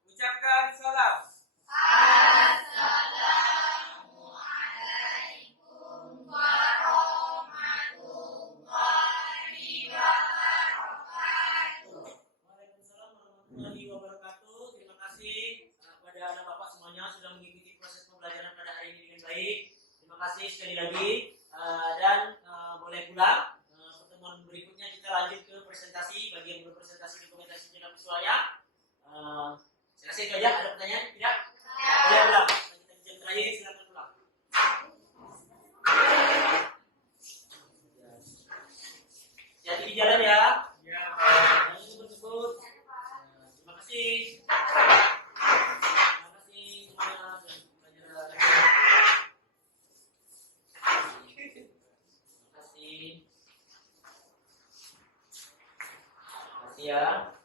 Ucapkan salam. Waalaikumsalam warahmatullahi wabarakatuh. Terima kasih kepada anak bapak semuanya sudah mengikuti proses pembelajaran pada hari ini dengan baik. Terima kasih sekali lagi dan boleh pulang. Pertemuan berikutnya kita lanjut ke presentasi bagi yang berpresentasi dokumentasi jurnal visualnya. Saya rasa itu aja. Ada pertanyaan? Tidak? Boleh pulang. Kita jam terakhir silakan pulang. Jadi di jalan ya. Terima kasih. Terima kasih semuanya sudah belajar. Terima kasih. Terima kasih ya.